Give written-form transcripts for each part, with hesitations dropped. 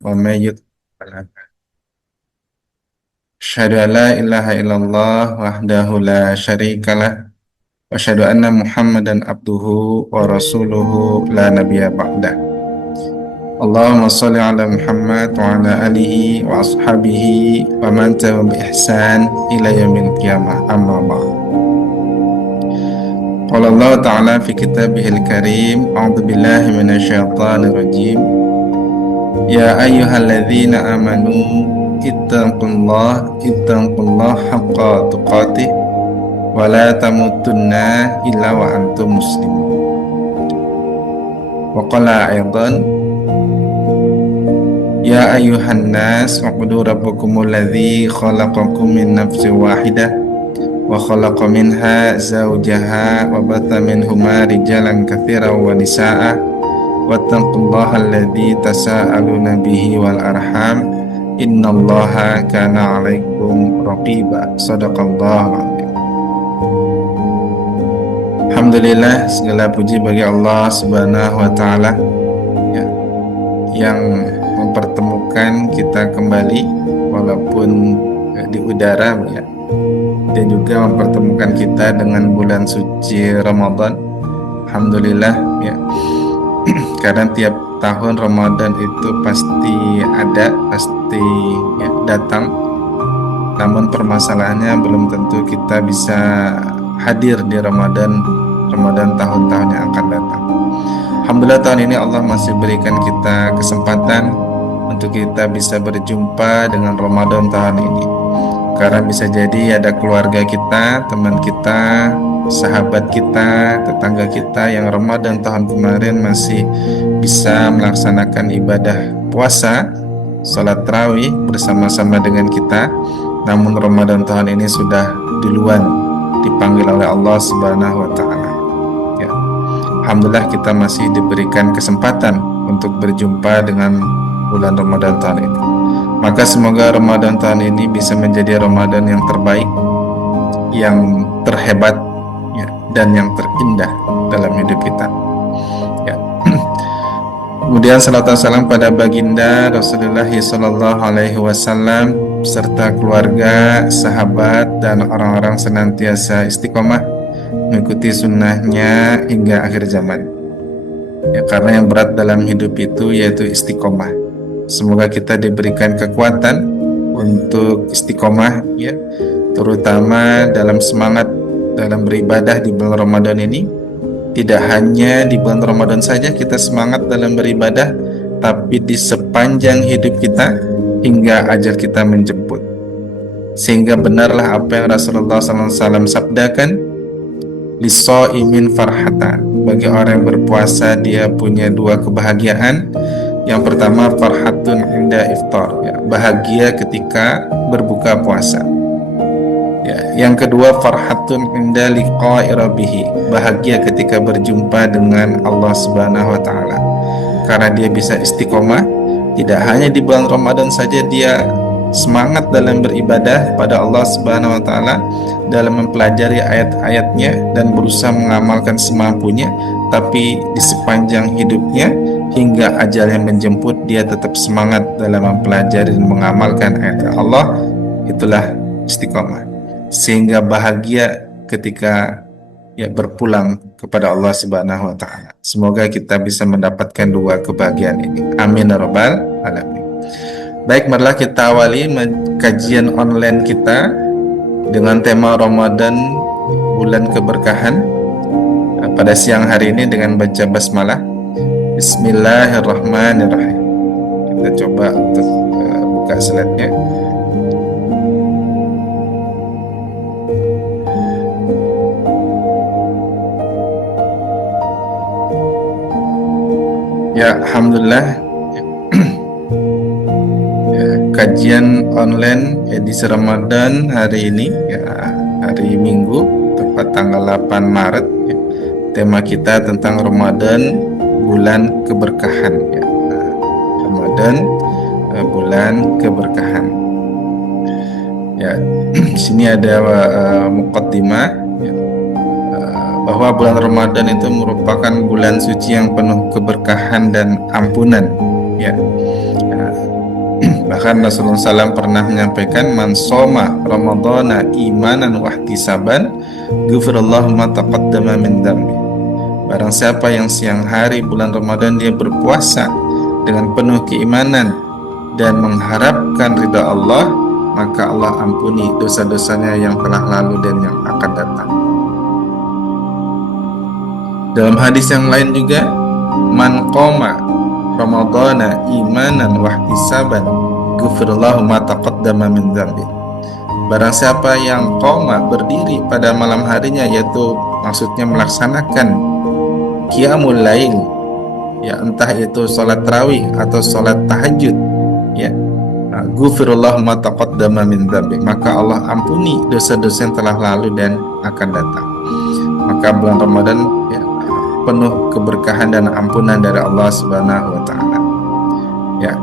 ومن يضلل أشهد أن لا إله إلا الله وحده لا شريك له وأشهد أن محمدا عبده ورسوله لا نبي بعده اللهم صل على محمد وعلى آله وأصحابه ومن تبعهم بإحسان إلى يوم القيامة أما بعد قال الله تعالى في كتابه الكريم أعوذ بالله من الشيطان الرجيم يا أيها الذين آمنوا اتقوا الله حق تقاته ولا تموتن إلا وأنتم مسلمون وقال أيضا يا أيها الناس اعبدوا ربكم الذي خلقكم من نفس واحدة وخلق منها زوجها وبث منهما رجالا كثيرا ونساء واتقوا الله الذي تساءلون به والأرحام إن الله كان عليكم رقيبا صدق الله العظيم. Alhamdulillah, segala puji bagi Allah Subhanahu wa Ta'ala ya, yang mempertemukan kita kembali walaupun di udara ya, dan juga mempertemukan kita dengan bulan suci Ramadan. Alhamdulillah ya. Karena tiap tahun Ramadan itu pasti ada, pasti ya, datang. Namun permasalahannya belum tentu kita bisa hadir di Ramadan tahun-tahun yang akan datang. Alhamdulillah tahun ini Allah masih berikan kita kesempatan untuk kita bisa berjumpa dengan Ramadan tahun ini. Karena bisa jadi ada keluarga kita, teman kita, sahabat kita, tetangga kita yang Ramadan tahun kemarin masih bisa melaksanakan ibadah puasa, sholat tarawih bersama-sama dengan kita. Namun Ramadan tahun ini sudah duluan dipanggil oleh Allah Subhanahu wa Ta'ala ya. Alhamdulillah kita masih diberikan kesempatan untuk berjumpa dengan bulan Ramadan tahun ini. Maka semoga Ramadan tahun ini bisa menjadi Ramadan yang terbaik, yang terhebat ya, dan yang terindah dalam hidup kita ya. Kemudian salat dan salam pada baginda Rasulullah sallallahu alaihi wasallam serta keluarga, sahabat dan orang-orang senantiasa istiqomah mengikuti sunnahnya hingga akhir zaman ya, karena yang berat dalam hidup itu yaitu istiqomah. Semoga kita diberikan kekuatan untuk istiqomah ya, terutama dalam semangat dalam beribadah di bulan Ramadan ini. Tidak hanya di bulan Ramadan saja kita semangat dalam beribadah, tapi di sepanjang hidup kita hingga ajal kita menjemput. Sehingga benarlah apa yang Rasulullah SAW sabdakan, lis-shaimin farhatan. Bagi orang yang berpuasa dia punya dua kebahagiaan. Yang pertama farhatun inda iftar ya, bahagia ketika berbuka puasa ya. Yang kedua farhatun inda liqa'i rabbih, bahagia ketika berjumpa dengan Allah Subhanahu wa Ta'ala. Karena dia bisa istiqomah, tidak hanya di bulan Ramadan saja dia semangat dalam beribadah pada Allah Subhanahu wa Ta'ala, dalam mempelajari ayat-ayatnya dan berusaha mengamalkan semampunya, tapi di sepanjang hidupnya hingga ajalnya menjemput dia tetap semangat dalam mempelajari dan mengamalkan ayat Allah. Itulah istiqomah, sehingga bahagia ketika ya berpulang kepada Allah Subhanahu wa Ta'ala. Semoga kita bisa mendapatkan dua kebahagiaan ini, amin ya rabbal alamin. Baik, marilah kita awali kajian online kita dengan tema Ramadan bulan keberkahan pada siang hari ini dengan baca basmalah. Bismillahirrahmanirrahim. Kita coba untuk buka slide-nya. Ya, alhamdulillah. Ya, kajian online edisi Ramadan hari ini ya, hari Minggu tepat tanggal 8 Maret ya. Tema kita tentang Ramadan bulan keberkahan ya. Ramadan bulan keberkahan ya. Di sini ada muqaddimah ya, bahwa bulan Ramadan itu merupakan bulan suci yang penuh keberkahan dan ampunan ya. Bahkan Rasulullah SAW pernah menyampaikan, man soma ramadhana imanan wahtisaban ghufirallahu ma taqaddama min dhanbi. Barang siapa yang siang hari bulan Ramadan dia berpuasa dengan penuh keimanan dan mengharapkan ridha Allah, maka Allah ampuni dosa-dosanya yang telah lalu dan yang akan datang. Dalam hadis yang lain juga, man qoma ramadhana imanan wahtisaban ghufirallahu ma taqaddama min dhanbi. Barang siapa yang qoma berdiri pada malam harinya, yaitu maksudnya melaksanakan qiyamul lail, ya entah itu salat tarawih atau salat tahajud, ya ghufirallahu ma taqaddama min dhanbi, maka Allah ampuni dosa-dosa yang telah lalu dan akan datang. Maka bulan Ramadan ya penuh keberkahan dan ampunan dari Allah Subhanahu wa taala. Ya.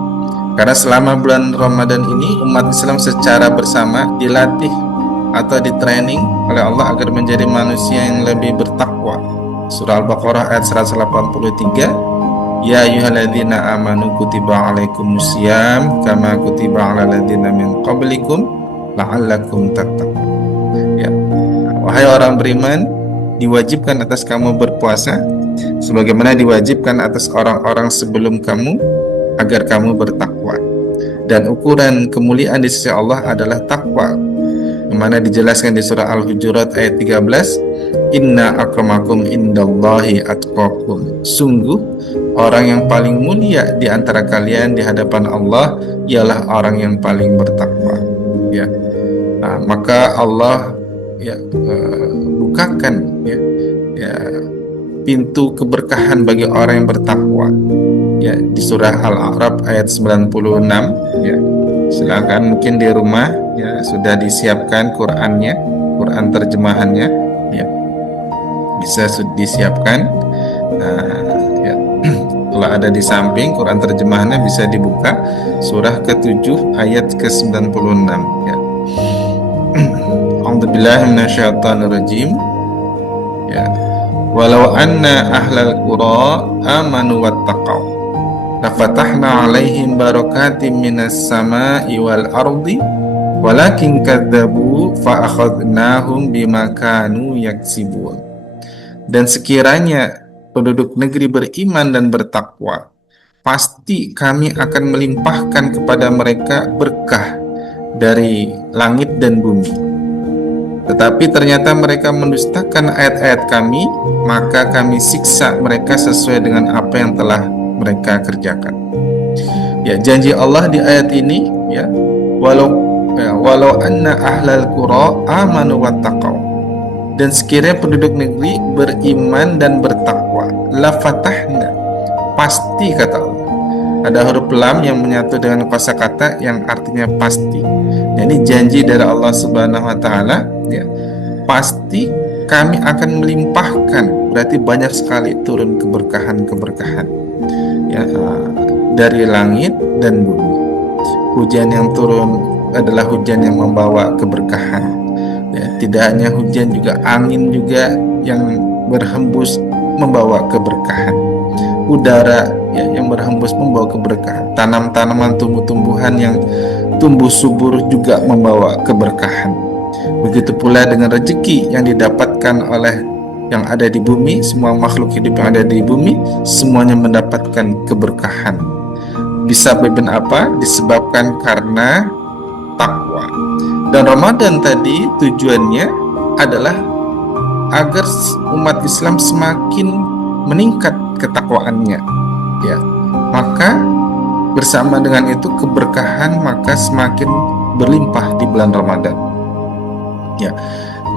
Karena selama bulan Ramadan ini umat Islam secara bersama dilatih atau ditraining oleh Allah agar menjadi manusia yang lebih bertakwa. Surah Al-Baqarah ayat 183, ya ayyuhalladzina amanu kutiba alaikumusiyam kama kutiba alal ladzina min qablikum la'allakum tattaqun. Ya. Wahai orang beriman, diwajibkan atas kamu berpuasa sebagaimana diwajibkan atas orang-orang sebelum kamu agar kamu bertakwa. Dan ukuran kemuliaan di sisi Allah adalah takwa, yang mana dijelaskan di surah Al-Hujurat ayat 13, inna akramakum indallahi atqakum. Sungguh orang yang paling mulia di antara kalian di hadapan Allah ialah orang yang paling bertakwa. Ya. Maka Allah bukakan pintu keberkahan bagi orang yang bertakwa, ya, di surah Al-A'raf ayat 96. Ya, silakan mungkin di rumah ya sudah disiapkan Qurannya, Quran terjemahannya, ya, bisa disiapkan. Ya, kalau ada di samping Quran terjemahannya bisa dibuka surah ke-7 ayat ke-96. Ya. A'udzubillahi minasyaitonirrajim. Ya. Walau anna ahlal qura amanu wattaqau lafatahna 'alaihim barakatim minas sama'i wal ardi walakin kadzabu fa akhadnahum bima kanu yaksibun. Dan sekiranya penduduk negeri beriman dan bertakwa, pasti kami akan melimpahkan kepada mereka berkah dari langit dan bumi. Tetapi ternyata mereka mendustakan ayat-ayat kami, maka kami siksa mereka sesuai dengan apa yang telah mereka kerjakan. Ya, janji Allah di ayat ini, ya, walau anna ahlal qura amanu wattaqau. Dan sekiranya penduduk negeri beriman dan bertakwa, la fatahna, pasti kata Allah. Ada huruf lam yang menyatu dengan kosakata yang artinya pasti. Jadi janji dari Allah Subhanahu wa taala, ya, pasti kami akan melimpahkan, berarti banyak sekali turun keberkahan-keberkahan, ya, dari langit dan bumi. Hujan yang turun adalah hujan yang membawa keberkahan, ya, tidak hanya hujan, juga angin juga yang berhembus membawa keberkahan. Udara ya, yang berhembus membawa keberkahan. Tanam-tanaman, tumbuh-tumbuhan yang tumbuh subur juga membawa keberkahan. Begitu pula dengan rezeki yang didapatkan oleh yang ada di bumi. Semua makhluk hidup yang ada di bumi semuanya mendapatkan keberkahan. Disebabkan apa? Disebabkan karena takwa. Dan Ramadan tadi tujuannya adalah agar umat Islam semakin meningkat ketakwaannya, ya. Maka bersama dengan itu keberkahan maka semakin berlimpah di bulan Ramadan, ya.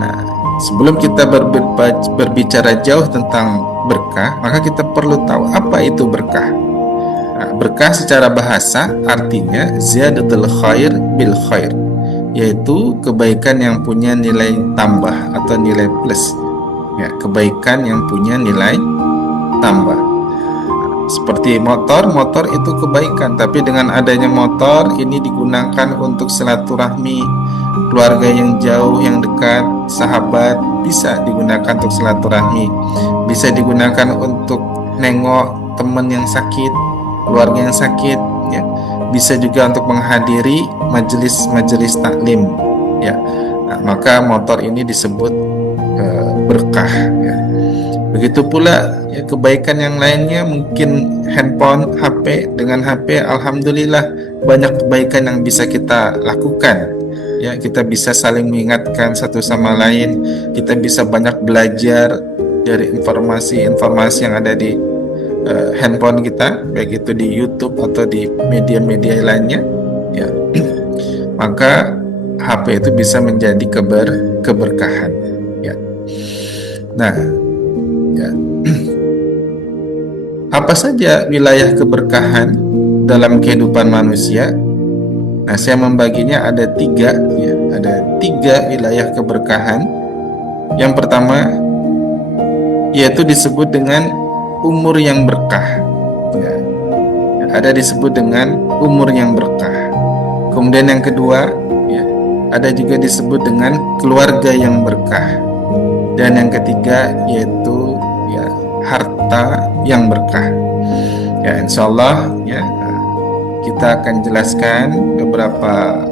Nah, sebelum kita berbicara jauh tentang berkah, maka kita perlu tahu apa itu berkah. Nah, berkah secara bahasa artinya ziyadatul khair bil khair, yaitu kebaikan yang punya nilai tambah atau nilai plus, ya, kebaikan yang punya nilai tambah. Seperti motor itu kebaikan, tapi dengan adanya motor ini digunakan untuk silaturahmi keluarga yang jauh, yang dekat, sahabat, bisa digunakan untuk silaturahmi, bisa digunakan untuk nengok teman yang sakit, keluarga yang sakit, ya. Bisa juga untuk menghadiri majelis-majelis taklim, ya. Nah, maka motor ini disebut berkah, ya. Begitu pula ya, kebaikan yang lainnya, mungkin handphone, HP. Dengan HP, alhamdulillah banyak kebaikan yang bisa kita lakukan. Ya, kita bisa saling mengingatkan satu sama lain. Kita bisa banyak belajar dari informasi-informasi yang ada di handphone kita, baik itu di YouTube atau di media-media lainnya. Ya, maka HP itu bisa menjadi keberkahan. Ya. Nah, ya. Apa saja wilayah keberkahan dalam kehidupan manusia? Nah, saya membaginya ada tiga, ya. Ada tiga wilayah keberkahan. Yang pertama yaitu disebut dengan umur yang berkah, ya. Ada disebut dengan umur yang berkah. Kemudian yang kedua, ya, ada juga disebut dengan keluarga yang berkah. Dan yang ketiga yaitu ya harta yang berkah. Ya, insyaallah ya kita akan jelaskan beberapa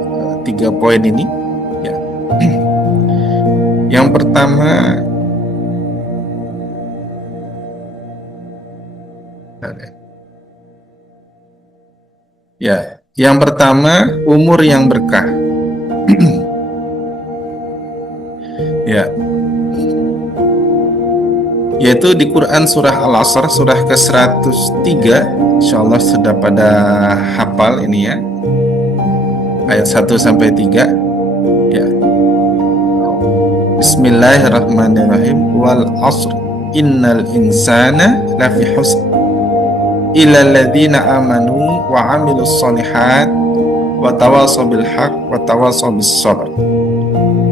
tiga poin ini. Ya. Yang pertama, ya, yang pertama umur yang berkah. Ya, yaitu di Quran surah Al-Asr surah ke-103. Insyaallah sudah pada hafal ini ya, ayat 1 sampai 3. Ya. Bismillahirrahmanirrahim. Wal 'asr innal insana lafi husn illa alladziina amanu wa 'amilus shalihat wa tawashaw bil haqq wa tawashaw bis sabr.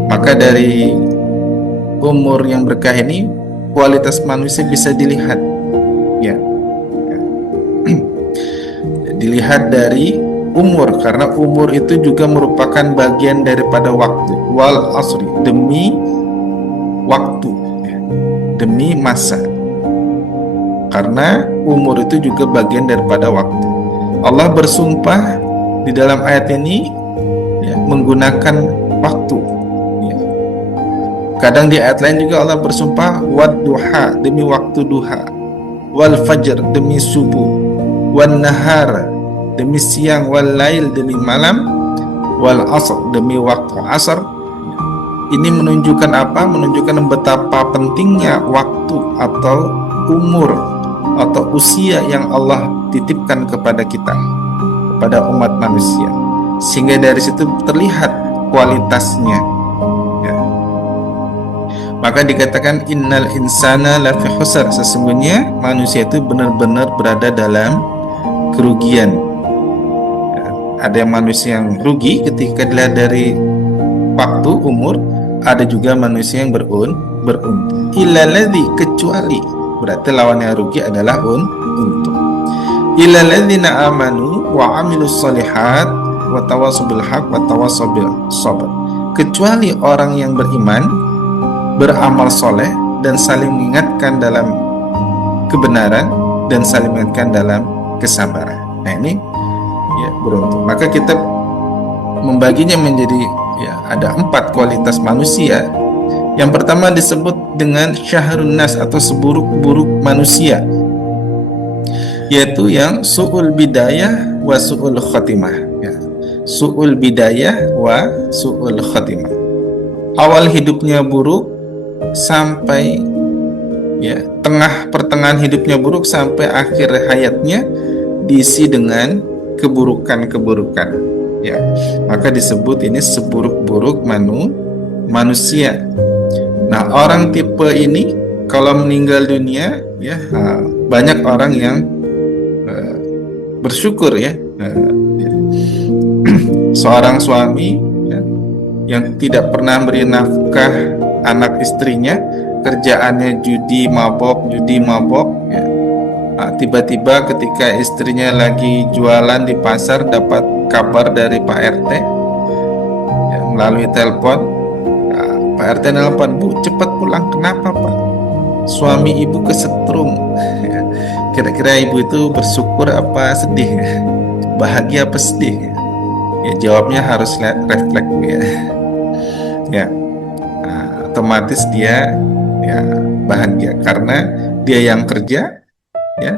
Maka dari umur yang berkah ini kualitas manusia bisa dilihat, ya. Dilihat dari umur, karena umur itu juga merupakan bagian daripada waktu. Wal asri, demi waktu, ya. Demi masa, karena umur itu juga bagian daripada waktu. Allah bersumpah di dalam ayat ini, ya, menggunakan waktu. Kadang di ayat lain juga Allah bersumpah wad duha, demi waktu duha, wal fajr, demi subuh, wan nahar, demi siang, wal lail, demi malam, wal asr, demi waktu asar. Ini menunjukkan apa? Menunjukkan betapa pentingnya waktu atau umur atau usia yang Allah titipkan kepada kita, kepada umat manusia, sehingga dari situ terlihat kualitasnya. Maka dikatakan innal insana lafi khusr, sesungguhnya manusia itu benar-benar berada dalam kerugian. Ada manusia yang rugi ketika dilihat dari waktu, umur. Ada juga manusia yang beruntung. Illalladzi, kecuali, berarti lawannya rugi adalah untung. Illalladzina amanu wa amilus shalihat wa tawassaw bil haqq wa tawassaw bis sabr. Kecuali orang yang beriman, beramal soleh, dan saling mengingatkan dalam kebenaran, dan saling mengingatkan dalam kesabaran. Nah, ini ya beruntung. Maka kita membaginya menjadi ya ada 4 kualitas manusia. Yang pertama disebut dengan syahrun nas atau seburuk-buruk manusia, yaitu yang su'ul bidayah wa su'ul khatimah, ya. Su'ul bidayah wa su'ul khatimah. Awal hidupnya buruk sampai ya pertengahan hidupnya buruk, sampai akhir hayatnya diisi dengan keburukan-keburukan, ya. Maka disebut ini seburuk-buruk manusia. Nah, orang tipe ini kalau meninggal dunia, ya, banyak orang yang bersyukur, ya. Seorang suami, ya, yang tidak pernah beri nafkah anak istrinya, kerjaannya judi mabok, ya. Tiba-tiba ketika istrinya lagi jualan di pasar, dapat kabar dari Pak RT, ya, melalui telepon. Pak RT nelpon, "Bu, cepat pulang." "Kenapa, Pak?" "Suami ibu kesetrum." Kira-kira ibu itu bersyukur apa sedih? bahagia apa sedih? Ya jawabnya harus refleks ya. Ya, otomatis dia ya bahagia karena dia yang kerja ya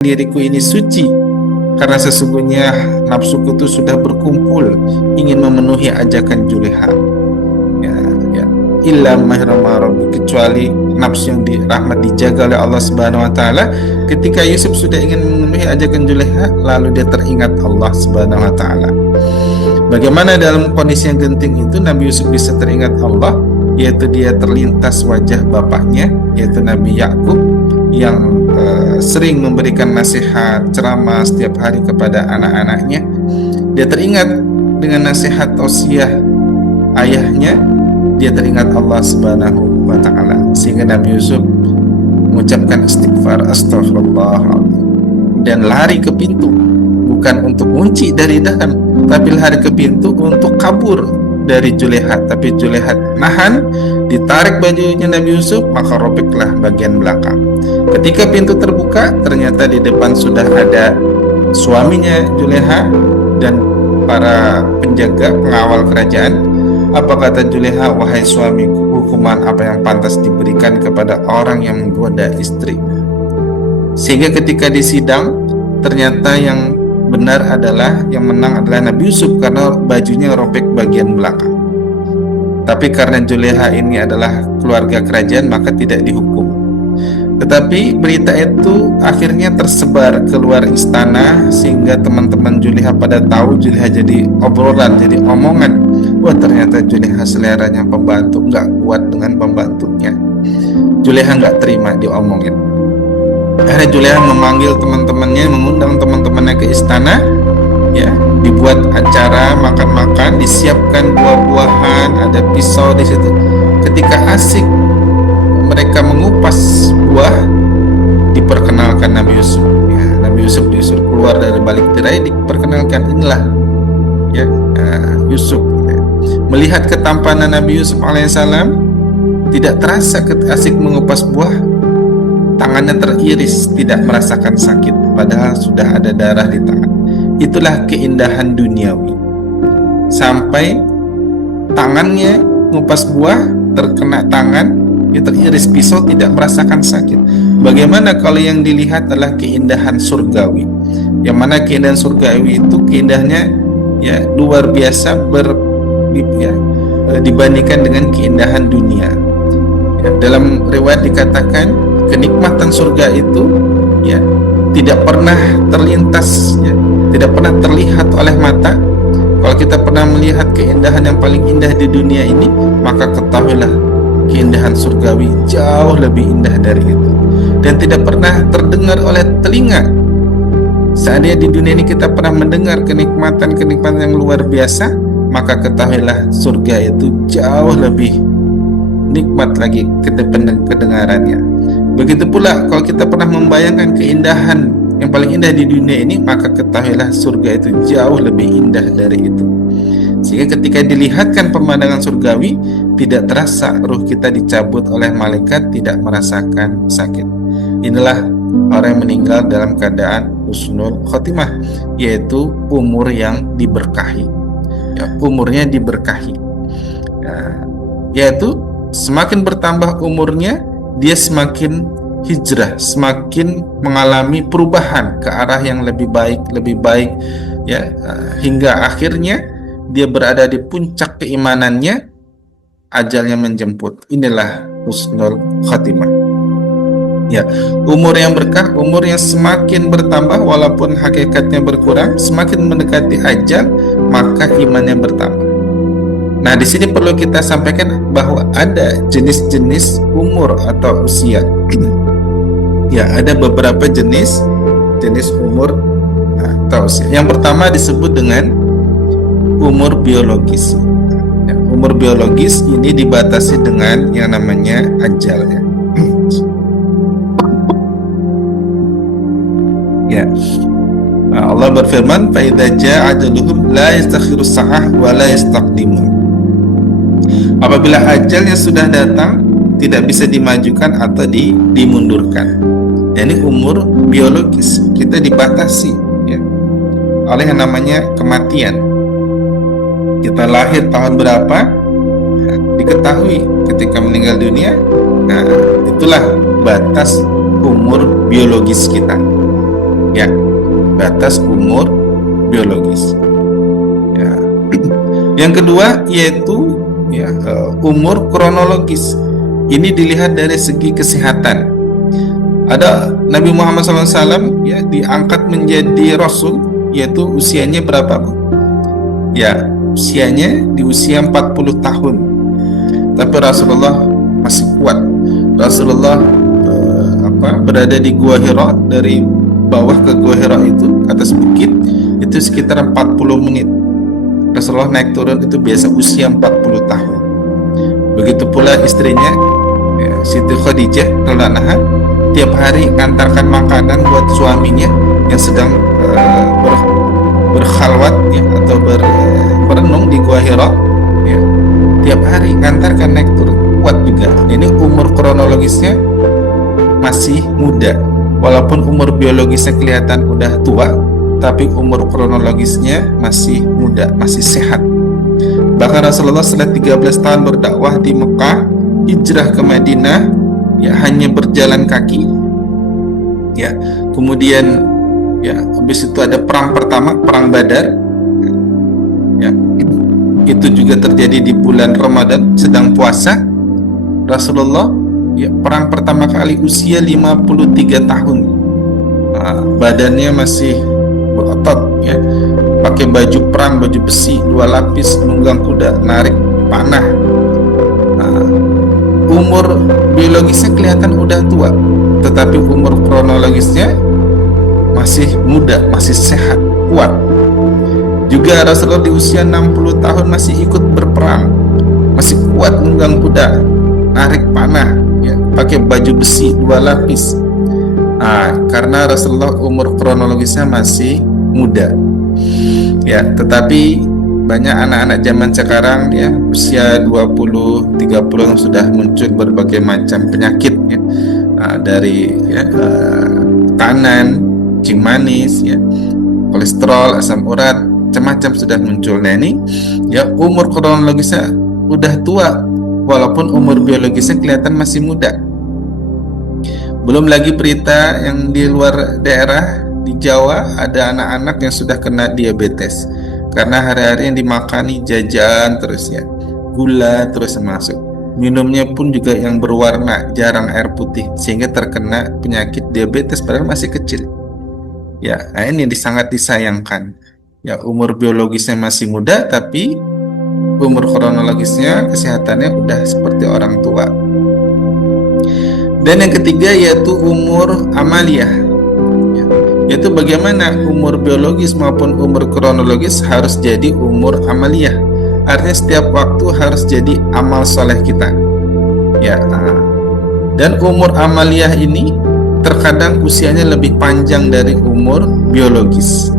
diriku ini suci, karena sesungguhnya nafsuku itu sudah berkumpul ingin memenuhi ajakan Juleha. Ya, ya. Illa mahrama rabbi, kecuali nafsu yang dirahmat dijaga oleh Allah Subhanahu wa taala. Ketika Yusuf sudah ingin memenuhi ajakan Juleha, lalu dia teringat Allah Subhanahu wa taala. Bagaimana dalam kondisi yang genting itu Nabi Yusuf bisa teringat Allah? Yaitu dia terlintas wajah bapaknya, yaitu Nabi Yakub, yang sering memberikan nasihat ceramah setiap hari kepada anak-anaknya. Dia teringat dengan nasihat tausiah ayahnya, dia teringat Allah Subhanahu wa taala, sehingga Nabi Yusuf mengucapkan istighfar, astagfirullah, dan lari ke pintu, bukan untuk kunci dari dalam, tapi lari ke pintu untuk kabur dari Juleha. Tapi Juleha nahan, ditarik bajunya Nabi Yusuf, maka robeklah bagian belakang. Ketika pintu terbuka, ternyata di depan sudah ada suaminya Juleha dan para penjaga pengawal kerajaan. Apa kata Juleha? Wahai suamiku, hukuman apa yang pantas diberikan kepada orang yang menggoda istri? Sehingga ketika disidang, ternyata yang benar adalah, yang menang adalah Nabi Yusuf karena bajunya robek bagian belakang. Tapi karena Juleha ini adalah keluarga kerajaan, maka tidak dihukum. Tetapi berita itu akhirnya tersebar keluar istana, sehingga teman-teman Juleha pada tahu. Juleha jadi obrolan, jadi omongan. Wah, ternyata Juleha seleranya pembantu, nggak kuat dengan pembantunya. Juleha nggak terima diomongin. Akhirnya Juleha memanggil teman-temannya, mengundang teman-temannya ke istana. Ya, dibuat acara makan-makan, disiapkan buah-buahan, ada pisau di situ. Ketika asik mereka mengupas buah, diperkenalkan Nabi Yusuf. Ya, Nabi Yusuf disuruh keluar dari balik tirai, diperkenalkan, inilah ya Yusuf. Ya. Melihat ketampanan Nabi Yusuf alaihissalam, tidak terasa asik mengupas buah, tangannya teriris, tidak merasakan sakit, padahal sudah ada darah di tangan. Itulah keindahan duniawi. Sampai tangannya ngupas buah, terkena tangan, dia teriris pisau, tidak merasakan sakit. Bagaimana kalau yang dilihat adalah keindahan surgawi? Yang mana keindahan surgawi itu keindahannya ya luar biasa dibandingkan dengan keindahan dunia. Ya, dalam riwayat dikatakan kenikmatan surga itu ya tidak pernah terlintas, ya, tidak pernah terlihat oleh mata. Kalau kita pernah melihat keindahan yang paling indah di dunia ini, maka ketahuilah keindahan surgawi jauh lebih indah dari itu, dan tidak pernah terdengar oleh telinga. Seandainya di dunia ini kita pernah mendengar kenikmatan-kenikmatan yang luar biasa, maka ketahuilah surga itu jauh lebih nikmat lagi kedengarannya. Begitu pula kalau kita pernah membayangkan keindahan yang paling indah di dunia ini, maka ketahuilah surga itu jauh lebih indah dari itu. Sehingga ketika dilihatkan pemandangan surgawi, tidak terasa ruh kita dicabut oleh malaikat, tidak merasakan sakit. Inilah orang yang meninggal dalam keadaan husnul khotimah, yaitu umur yang diberkahi. Ya, umurnya diberkahi. Ya, yaitu semakin bertambah umurnya, dia semakin hijrah, semakin mengalami perubahan ke arah yang lebih baik, ya, hingga akhirnya dia berada di puncak keimanannya, ajalnya menjemput. Inilah husnul khatimah. Ya, umur yang berkah, umur yang semakin bertambah walaupun hakikatnya berkurang, semakin mendekati ajal, maka imannya bertambah. Nah, di sini perlu kita sampaikan bahwa ada jenis-jenis umur atau usia. Ya, ada beberapa jenis umur atau usia. Yang pertama disebut dengan umur biologis. Ya, umur biologis ini dibatasi dengan yang namanya ajal. Ya. Nah, Allah berfirman, "Fa idza jaa ajaluhum la yastakhiru sa'ah wa la yastaqdimun." Apabila ajalnya sudah datang, tidak bisa dimajukan atau dimundurkan. Ini umur biologis, kita dibatasi ya, oleh yang namanya kematian. Kita lahir tahun berapa, ya, diketahui ketika meninggal dunia. Nah, itulah batas umur biologis kita. Ya, batas umur biologis. Ya. Yang kedua yaitu ya, umur kronologis. Ini dilihat dari segi kesehatan. Ada Nabi Muhammad SAW ya diangkat menjadi Rasul, yaitu usianya berapa, Bu? Ya, usianya di usia 40 tahun. Tapi Rasulullah masih kuat. Rasulullah berada di Gua Hira, dari bawah ke Gua Hira itu ke atas bukit itu sekitar 40 menit. Rasulullah naik turun itu biasa usia 40 tahun. Begitu pula istrinya ya, Siti Khadijah radhiyallahu anha tiap hari ngantarkan makanan buat suaminya yang sedang berkhalwat ya, atau berenung di Gua Hira ya. Tiap hari ngantarkan naik turun, kuat juga. Ini umur kronologisnya masih muda, walaupun umur biologisnya kelihatan udah tua, tapi umur kronologisnya masih muda, masih sehat. Bahkan Rasulullah setelah 13 tahun berdakwah di Mekah, hijrah ke Madinah ya hanya berjalan kaki ya. Kemudian ya habis itu ada perang pertama, perang Badar ya, itu juga terjadi di bulan Ramadan sedang puasa. Rasulullah ya perang pertama kali usia 53 tahun. Badannya masih berotot ya, pakai baju perang, baju besi 2 lapis, nunggang kuda, narik panah. Umur biologisnya kelihatan udah tua, tetapi umur kronologisnya masih muda, masih sehat, kuat. Juga Rasulullah di usia 60 tahun masih ikut berperang, masih kuat nunggang kuda, narik panah ya, pakai baju besi 2 lapis. Karena Rasulullah umur kronologisnya masih muda ya. Tetapi banyak anak-anak zaman sekarang ya usia 20-30 sudah muncul berbagai macam penyakit ya, dari ya, tekanan, kencing manis ya, kolesterol, asam urat, macam-macam sudah muncul. Nah ini ya umur kronologisnya udah tua, walaupun umur biologisnya kelihatan masih muda. Belum lagi berita yang di luar daerah, di Jawa ada anak-anak yang sudah kena diabetes karena hari-hari yang dimakani jajan terus ya, gula terus masuk. Minumnya pun juga yang berwarna, jarang air putih, sehingga terkena penyakit diabetes padahal masih kecil. Ya, ini sangat disayangkan. Ya, umur biologisnya masih muda, tapi umur kronologisnya kesehatannya udah seperti orang tua. Dan yang ketiga yaitu umur amaliyah ya, yaitu bagaimana umur biologis maupun umur kronologis harus jadi umur amaliyah. Artinya setiap waktu harus jadi amal soleh kita ya. Dan umur amaliyah ini terkadang usianya lebih panjang dari umur biologis.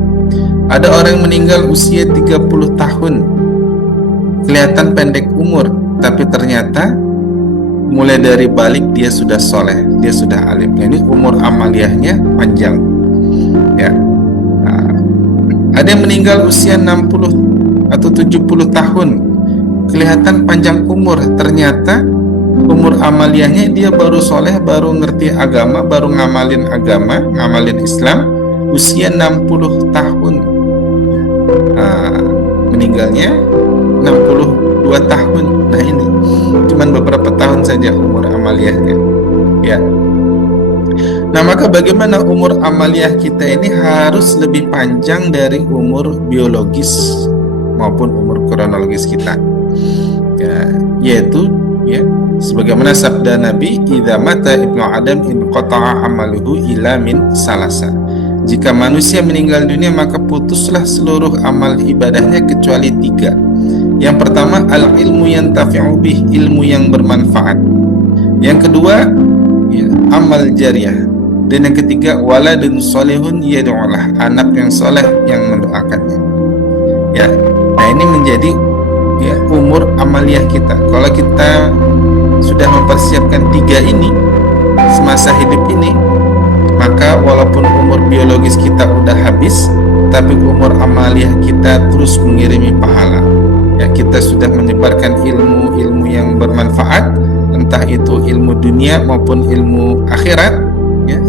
Ada orang yang meninggal usia 30 tahun, kelihatan pendek umur, tapi ternyata mulai dari balik dia sudah soleh, dia sudah alim. Ini umur amaliyahnya panjang ya. Ada yang meninggal usia 60 atau 70 tahun, kelihatan panjang umur, ternyata umur amaliyahnya dia baru soleh, baru ngerti agama, baru ngamalin agama, ngamalin Islam usia 60 tahun. Meninggalnya 62 tahun. Nah ini cuman beberapa tahun saja umur amaliyahnya ya. Nah maka bagaimana umur amaliyah kita ini harus lebih panjang dari umur biologis maupun umur kronologis kita ya, yaitu ya sebagaimana sabda Nabi, idza mata ibnu adam inqata'a amaluhu illa min salasa. Jika manusia meninggal dunia maka putuslah seluruh amal ibadahnya kecuali 3. Yang pertama al-ilmu yantafi'u bih, ilmu yang bermanfaat. Yang kedua ya, amal jariyah. Dan yang ketiga waladun solehun yad'ulah, anak yang soleh yang mendoakannya ya. Nah ini menjadi ya umur amaliyah kita. Kalau kita sudah mempersiapkan 3 ini semasa hidup ini, maka walaupun umur biologis kita udah habis, tapi umur amaliyah kita terus mengirimi pahala ya. Kita sudah menyebarkan ilmu-ilmu yang bermanfaat, entah itu ilmu dunia maupun ilmu akhirat ya.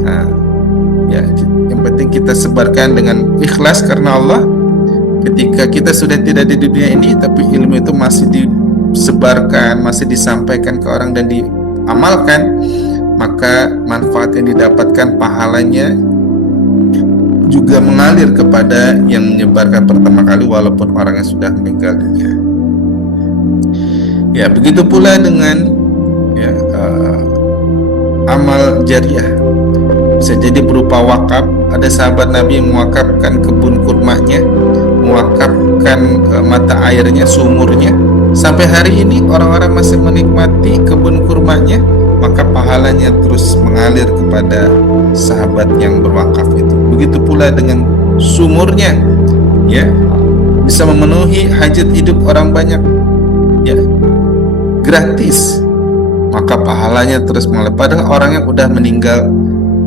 Ya, yang penting kita sebarkan dengan ikhlas karena Allah. Ketika kita sudah tidak di dunia ini, tapi ilmu itu masih disebarkan, masih disampaikan ke orang dan diamalkan, maka manfaat yang didapatkan, pahalanya juga mengalir kepada yang menyebarkan pertama kali walaupun orangnya sudah meninggal dunia. Ya, begitu pula dengan ya, amal jariah. Bisa jadi berupa wakaf. Ada sahabat Nabi yang mewakafkan kebun kurmanya, mewakafkan mata airnya, sumurnya. Sampai hari ini orang-orang masih menikmati kebun kurmanya, maka pahalanya terus mengalir kepada sahabat yang berwakaf itu. Begitu pula dengan sumurnya, ya, bisa memenuhi hajat hidup orang banyak, ya, gratis, maka pahalanya terus mengalir. Padahal orangnya udah meninggal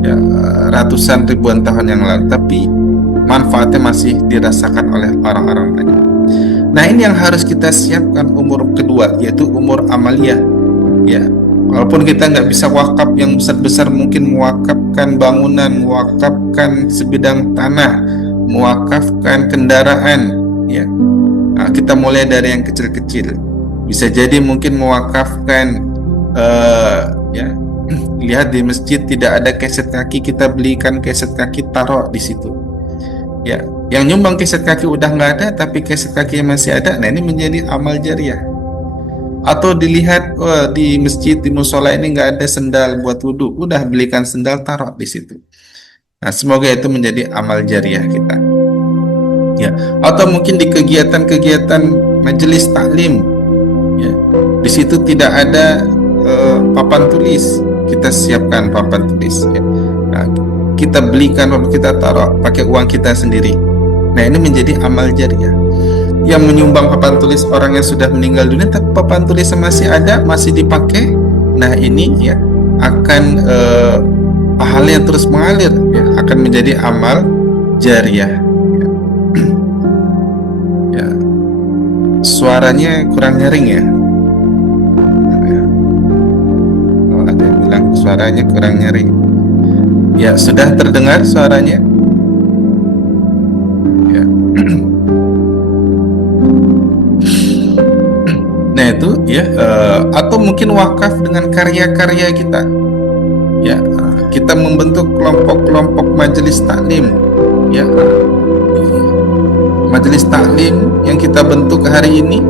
ya, ratusan ribuan tahun yang lalu, tapi manfaatnya masih dirasakan oleh orang-orang banyak. Nah, ini yang harus kita siapkan umur kedua, yaitu umur amaliyah. Ya, walaupun kita nggak bisa wakaf yang besar-besar, mungkin mewakafkan bangunan, mewakafkan sebidang tanah, mewakafkan kendaraan. Ya, nah, kita mulai dari yang kecil-kecil. Bisa jadi mungkin mewakafkan, ya, lihat di masjid tidak ada keset kaki, kita belikan keset kaki, taruh di situ. Ya, yang nyumbang keset kaki udah nggak ada, tapi keset kaki masih ada. Nah, ini menjadi amal jariah. Atau dilihat, oh, di masjid, di musola ini nggak ada sendal buat wudhu, udah belikan sendal, taruh di situ. Nah, semoga itu menjadi amal jariah kita. Ya, atau mungkin di kegiatan-kegiatan majelis taklim, ya, di situ tidak ada papan tulis, kita siapkan papan tulis. Ya. Nah, kita belikan, kita taruh pakai uang kita sendiri. Nah, ini menjadi amal jariah. Yang menyumbang papan tulis orang yang sudah meninggal dunia, tapi papan tulisnya masih ada, masih dipakai. Nah, ini ya akan pahalanya terus mengalir, ya, akan menjadi amal jariah. Ya. Ya. Suaranya kurang nyaring ya. Oh, ada yang bilang suaranya kurang nyaring. Ya, sudah terdengar suaranya? Ya. Nah, itu ya, atau mungkin wakaf dengan karya-karya kita. Ya, kita membentuk kelompok-kelompok majelis taklim. Ya, majelis taklim yang kita bentuk hari ini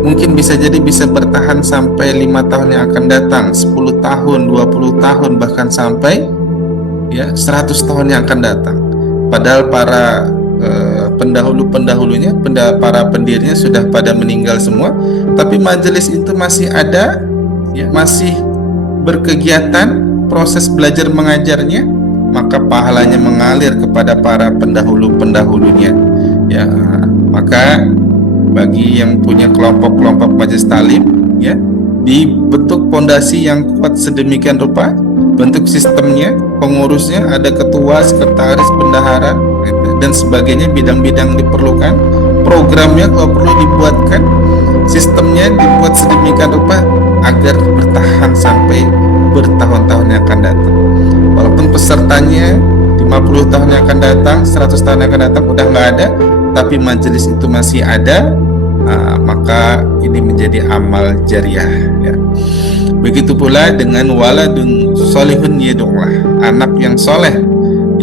mungkin bisa jadi bisa bertahan sampai 5 tahun yang akan datang, 10 tahun, 20 tahun, bahkan sampai ya 100 tahun yang akan datang. Padahal para pendahulu-pendahulunya, para pendirinya sudah pada meninggal semua, tapi majelis itu masih ada, ya, masih berkegiatan, proses belajar mengajarnya, maka pahalanya mengalir kepada para pendahulu-pendahulunya. Ya, maka bagi yang punya kelompok-kelompok majelis taklim, ya, dibentuk pondasi yang kuat sedemikian rupa, bentuk sistemnya, pengurusnya, ada ketua, sekretaris, bendahara, dan sebagainya, bidang-bidang diperlukan, programnya kalau perlu dibuatkan, sistemnya dibuat sedemikian rupa agar bertahan sampai bertahun-tahun yang akan datang. Walaupun pesertanya 50 tahun yang akan datang, 100 tahun yang akan datang udah nggak ada, tapi majelis itu masih ada, maka ini menjadi amal jariah, ya. Begitu pula dengan waladun solihun yad'ulah, anak yang soleh,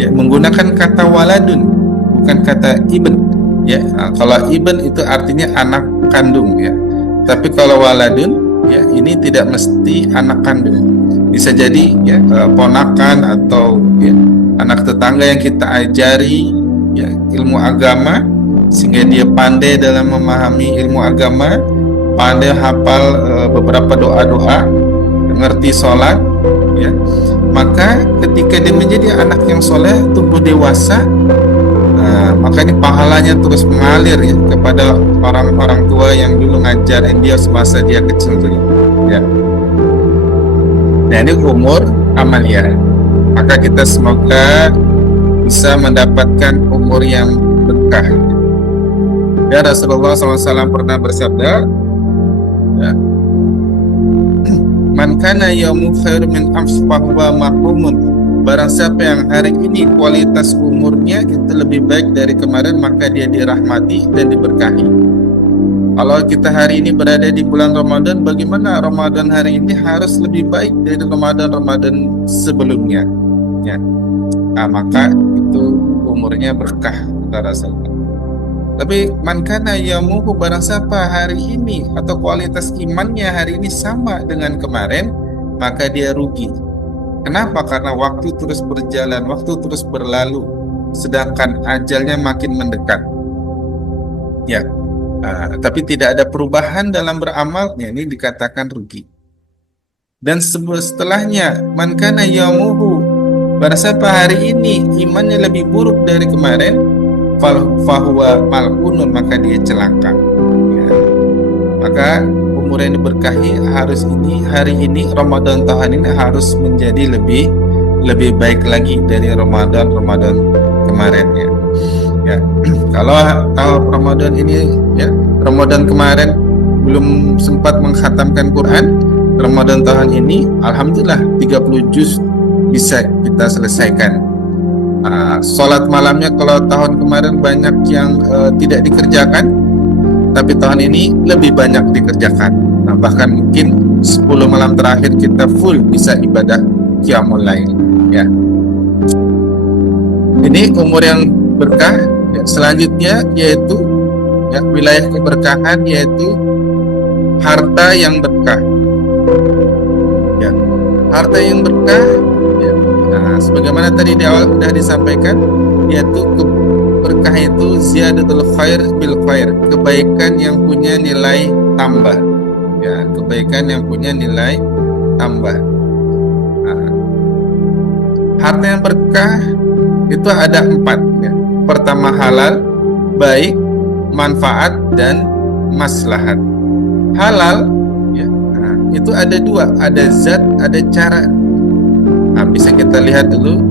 ya, menggunakan kata waladun, bukan kata ibn, ya. Kalau ibn itu artinya anak kandung, ya. Tapi kalau waladun, ya, ini tidak mesti anak kandung, bisa jadi ya ponakan atau ya anak tetangga yang kita ajari ya ilmu agama sehingga dia pandai dalam memahami ilmu agama, pandai hafal beberapa doa-doa, mengerti sholat, ya. Maka ketika dia menjadi anak yang soleh, tumbuh dewasa, maka ini pahalanya terus mengalir ya kepada orang-orang tua yang dulu ngajarin dia semasa dia kecil dulu, ya. Nah, ini umur amaliyah. Maka kita semoga bisa mendapatkan umur yang berkah. Ya, Rasulullah SAW pernah bersabda, ya, man kana yaumu khair min amsi fahuwa mahrumun Barang siapa yang hari ini kualitas umurnya itu lebih baik dari kemarin, maka dia dirahmati dan diberkahi. Kalau kita hari ini berada di bulan Ramadan, bagaimana Ramadan hari ini harus lebih baik dari Ramadan sebelumnya, ya. Maka itu umurnya berkah, saudara sekalian. Tapi man kana yamuhu, barang siapa hari ini atau kualitas imannya hari ini sama dengan kemarin, maka dia rugi. Kenapa? Karena waktu terus berjalan, waktu terus berlalu, sedangkan ajalnya makin mendekat. Ya, tapi tidak ada perubahan dalam beramal, ya, ini dikatakan rugi. Dan setelahnya, man kana yamuhu, barang siapa hari ini imannya lebih buruk dari kemarin, fahuwa mal'unun, maka dia celaka. Ya. Maka umur yang diberkahi harus ini, hari ini Ramadan tahun ini harus menjadi lebih baik lagi dari Ramadan kemarin, ya. Ya, kalau Ramadan ini, ya, Ramadan kemarin belum sempat mengkhatamkan Quran, Ramadan tahun ini alhamdulillah 30 juz bisa kita selesaikan. Sholat malamnya kalau tahun kemarin banyak yang tidak dikerjakan, tapi tahun ini lebih banyak dikerjakan. Bahkan mungkin 10 malam terakhir kita full bisa ibadah qiyamul lail, ya. Ini umur yang berkah, ya. Selanjutnya yaitu, ya, wilayah keberkahan, yaitu harta yang berkah, ya. Harta yang berkah, ya. Sebagaimana tadi di awal sudah disampaikan, yaitu berkah itu ziyadatul khair bil khair, kebaikan yang punya nilai tambah, ya, kebaikan yang punya nilai tambah. Harta yang berkah itu ada 4, ya. Pertama halal, baik, manfaat, dan maslahat. Halal, ya, itu ada 2, ada zat, ada cara. Bisa kita lihat dulu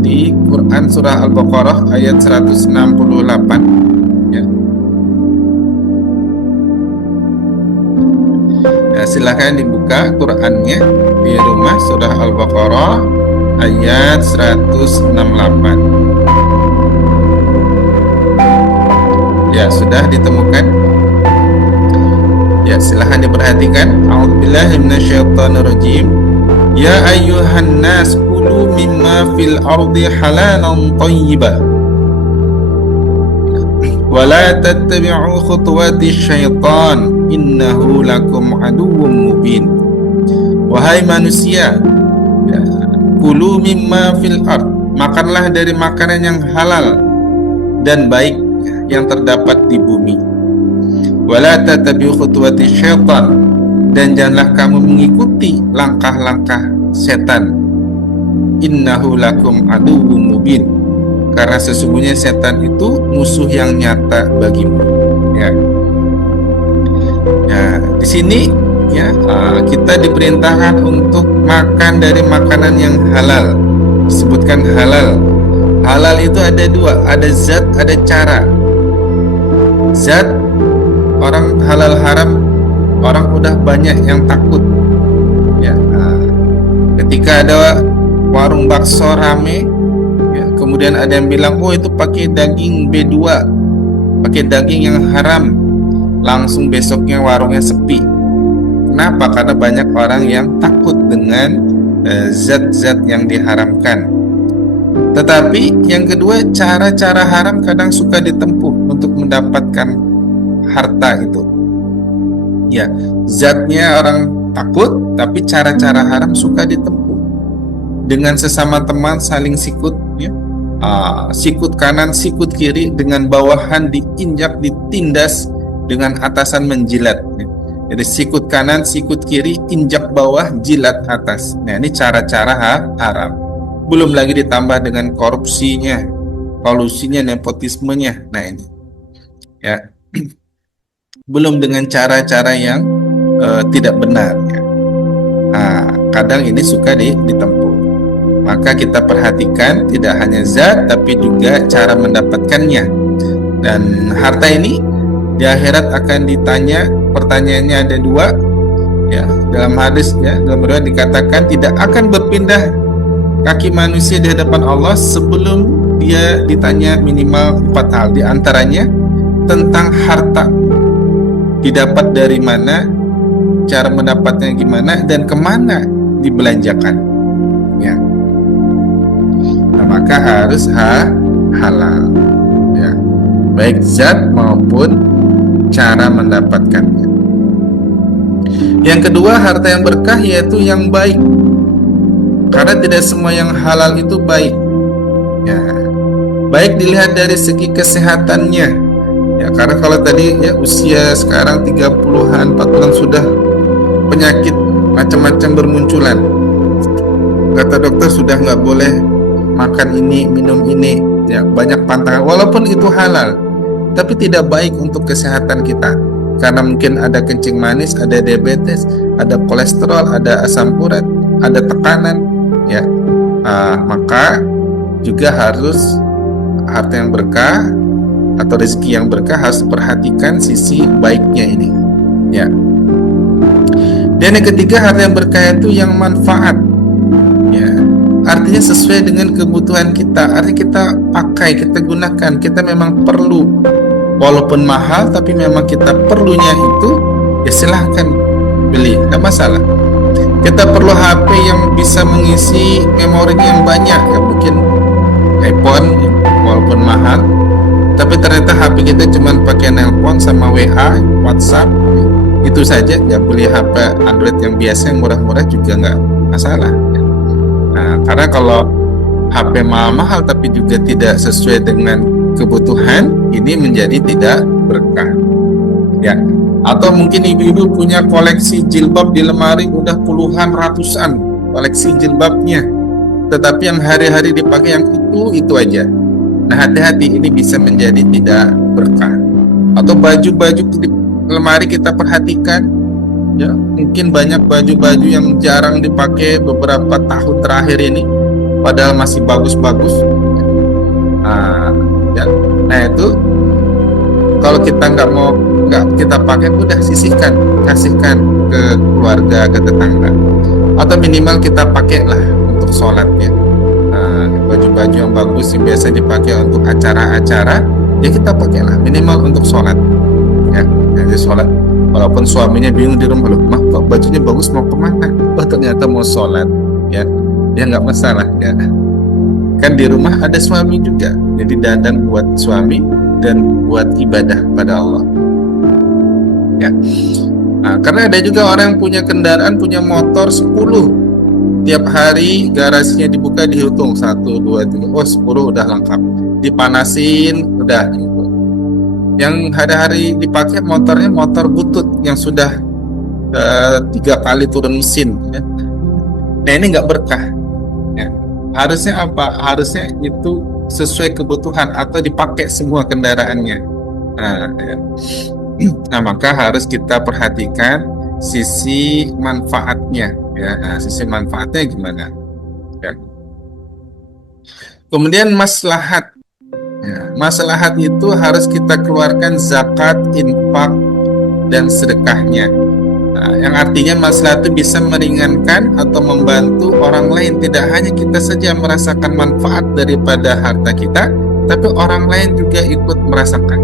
di Quran surah Al-Baqarah ayat 168, ya. Silahkan dibuka Qurannya di rumah, surah Al-Baqarah ayat 168. Ya, sudah ditemukan? Ya, silahkan diperhatikan. A'udzubillahi minasyaitonirrajim. Ya ayyuhan nas kulu mimma fil ardi halalan thayyiban wa la tattabi'u khutuwati syaitan innahu lakum aduwwum mubin. Wahai manusia, ya, kulu mimma fil ard, makanlah dari makanan yang halal dan baik yang terdapat di bumi. Wa la tattabi'u khutuwati syaitan, dan janganlah kamu mengikuti langkah-langkah setan. Innahu lakum aduwwum mubin, karena sesungguhnya setan itu musuh yang nyata bagimu, ya. Ya, di sini, ya, kita diperintahkan untuk makan dari makanan yang halal. Disebutkan halal. Halal itu ada 2, ada zat, ada cara. Zat, orang halal haram, orang udah banyak yang takut, ya. Ketika ada warung bakso rame, ya, kemudian ada yang bilang, oh itu pakai daging B2, pakai daging yang haram, langsung besoknya warungnya sepi. Kenapa? Karena banyak orang yang takut dengan zat-zat yang diharamkan. Tetapi yang kedua, cara-cara haram kadang suka ditempuh untuk mendapatkan harta itu. Ya, zatnya orang takut, tapi cara-cara haram suka ditempuh. Dengan sesama teman saling sikut, ya. Sikut kanan, sikut kiri, dengan bawahan diinjak, ditindas, dengan atasan menjilat, ya. Jadi sikut kanan, sikut kiri, injak bawah, jilat atas. Nah, ini cara-cara haram. Belum lagi ditambah dengan korupsinya, kolusinya, nepotismenya. Nah, ini, ya. Belum dengan cara-cara yang tidak benar, ya. Kadang ini suka ditempuh. Maka kita perhatikan tidak hanya zat, tapi juga cara mendapatkannya. Dan harta ini di akhirat akan ditanya. Pertanyaannya ada 2, ya. Dalam hadis, ya, dalam riwayat dikatakan tidak akan berpindah kaki manusia di hadapan Allah sebelum dia ditanya minimal 4 hal. Di antaranya tentang harta, didapat dari mana, cara mendapatnya gimana, dan kemana dibelanjakan. Ya. Nah, maka harus halal. Ya. Baik zat maupun cara mendapatkannya. Yang kedua, harta yang berkah yaitu yang baik. Karena tidak semua yang halal itu baik. Ya. Baik dilihat dari segi kesehatannya. Ya, karena kalau tadi ya usia sekarang 30-an, 40-an sudah penyakit macam-macam bermunculan. Kata dokter sudah nggak boleh makan ini, minum ini. Ya, banyak pantangan. Walaupun itu halal, tapi tidak baik untuk kesehatan kita. Karena mungkin ada kencing manis, ada diabetes, ada kolesterol, ada asam urat, ada tekanan. Ya, maka juga harus harta yang berkah atau rezeki yang berkah harus perhatikan sisi baiknya ini. Ya. Dan yang ketiga, harta yang berkah itu yang manfaat. Ya. Artinya sesuai dengan kebutuhan kita. Artinya kita pakai, kita gunakan, kita memang perlu. Walaupun mahal, tapi memang kita perlunya itu, ya silahkan beli, tidak masalah. Kita perlu HP yang bisa mengisi memorinya yang banyak, ya mungkin iPhone, walaupun mahal, tapi ternyata HP kita cuma pakai nelpon sama WA, WhatsApp, itu saja. Ya beli HP Android yang biasa yang murah-murah juga nggak masalah. Nah, karena kalau HP mahal-mahal tapi juga tidak sesuai dengan kebutuhan, ini menjadi tidak berkah. Ya. Atau mungkin ibu-ibu punya koleksi jilbab di lemari udah puluhan, ratusan koleksi jilbabnya, tetapi yang hari-hari dipakai yang itu aja. Nah, hati-hati, ini bisa menjadi tidak berkah. Atau baju-baju di lemari kita perhatikan, ya mungkin banyak baju-baju yang jarang dipakai beberapa tahun terakhir ini, padahal masih bagus-bagus. Nah itu kalau kita nggak kita pakai, udah sisihkan, kasihkan ke keluarga, ke tetangga, atau minimal kita pakailah untuk sholat ya. Baju-baju yang bagus yang biasa dipakai untuk acara-acara, ya kita pakailah minimal untuk sholat ya. Nanti sholat, walaupun suaminya bingung di rumah, loh mah kok bajunya bagus, mau kemana? Oh ternyata mau sholat ya, dia nggak masalah ya. Kan di rumah ada suami juga, jadi dandan buat suami dan buat ibadah pada Allah. Ya. Nah, karena ada juga orang yang punya kendaraan, punya motor 10, tiap hari garasinya dibuka, dihitung 1, 2, 3, oh 10 udah lengkap, dipanasin udah gitu. Yang hari-hari dipakai motornya motor butut yang sudah 3 kali turun mesin ya. Nah ini nggak berkah ya. Harusnya apa? Harusnya itu sesuai kebutuhan atau dipakai semua kendaraannya. Nah, maka harus kita perhatikan sisi manfaatnya ya. Nah, sisi manfaatnya gimana ya. Kemudian maslahat ya. Maslahat itu harus kita keluarkan zakat, infak, dan sedekahnya. Nah, yang artinya maslahat itu bisa meringankan atau membantu orang lain. Tidak hanya kita saja merasakan manfaat daripada harta kita, tapi orang lain juga ikut merasakan.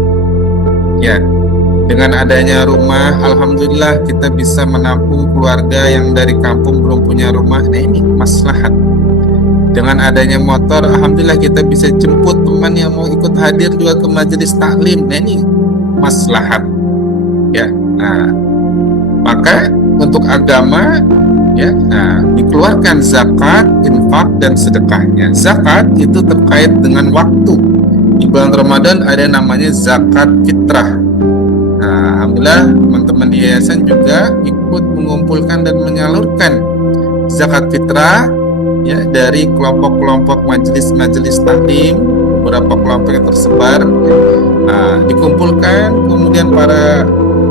Ya, dengan adanya rumah, alhamdulillah kita bisa menampung keluarga yang dari kampung belum punya rumah. Nah ini maslahat. Dengan adanya motor, alhamdulillah kita bisa jemput teman yang mau ikut hadir juga ke majelis taklim. Nah ini maslahat. Ya, nah maka untuk agama ya, nah, dikeluarkan zakat, infak, dan sedekahnya. Zakat itu terkait dengan waktu. Di bulan Ramadan ada namanya zakat fitrah. Nah, alhamdulillah teman-teman di yayasan juga ikut mengumpulkan dan menyalurkan zakat fitrah ya dari kelompok-kelompok majelis-majelis taklim, beberapa kelompok yang tersebar. Nah, dikumpulkan, kemudian para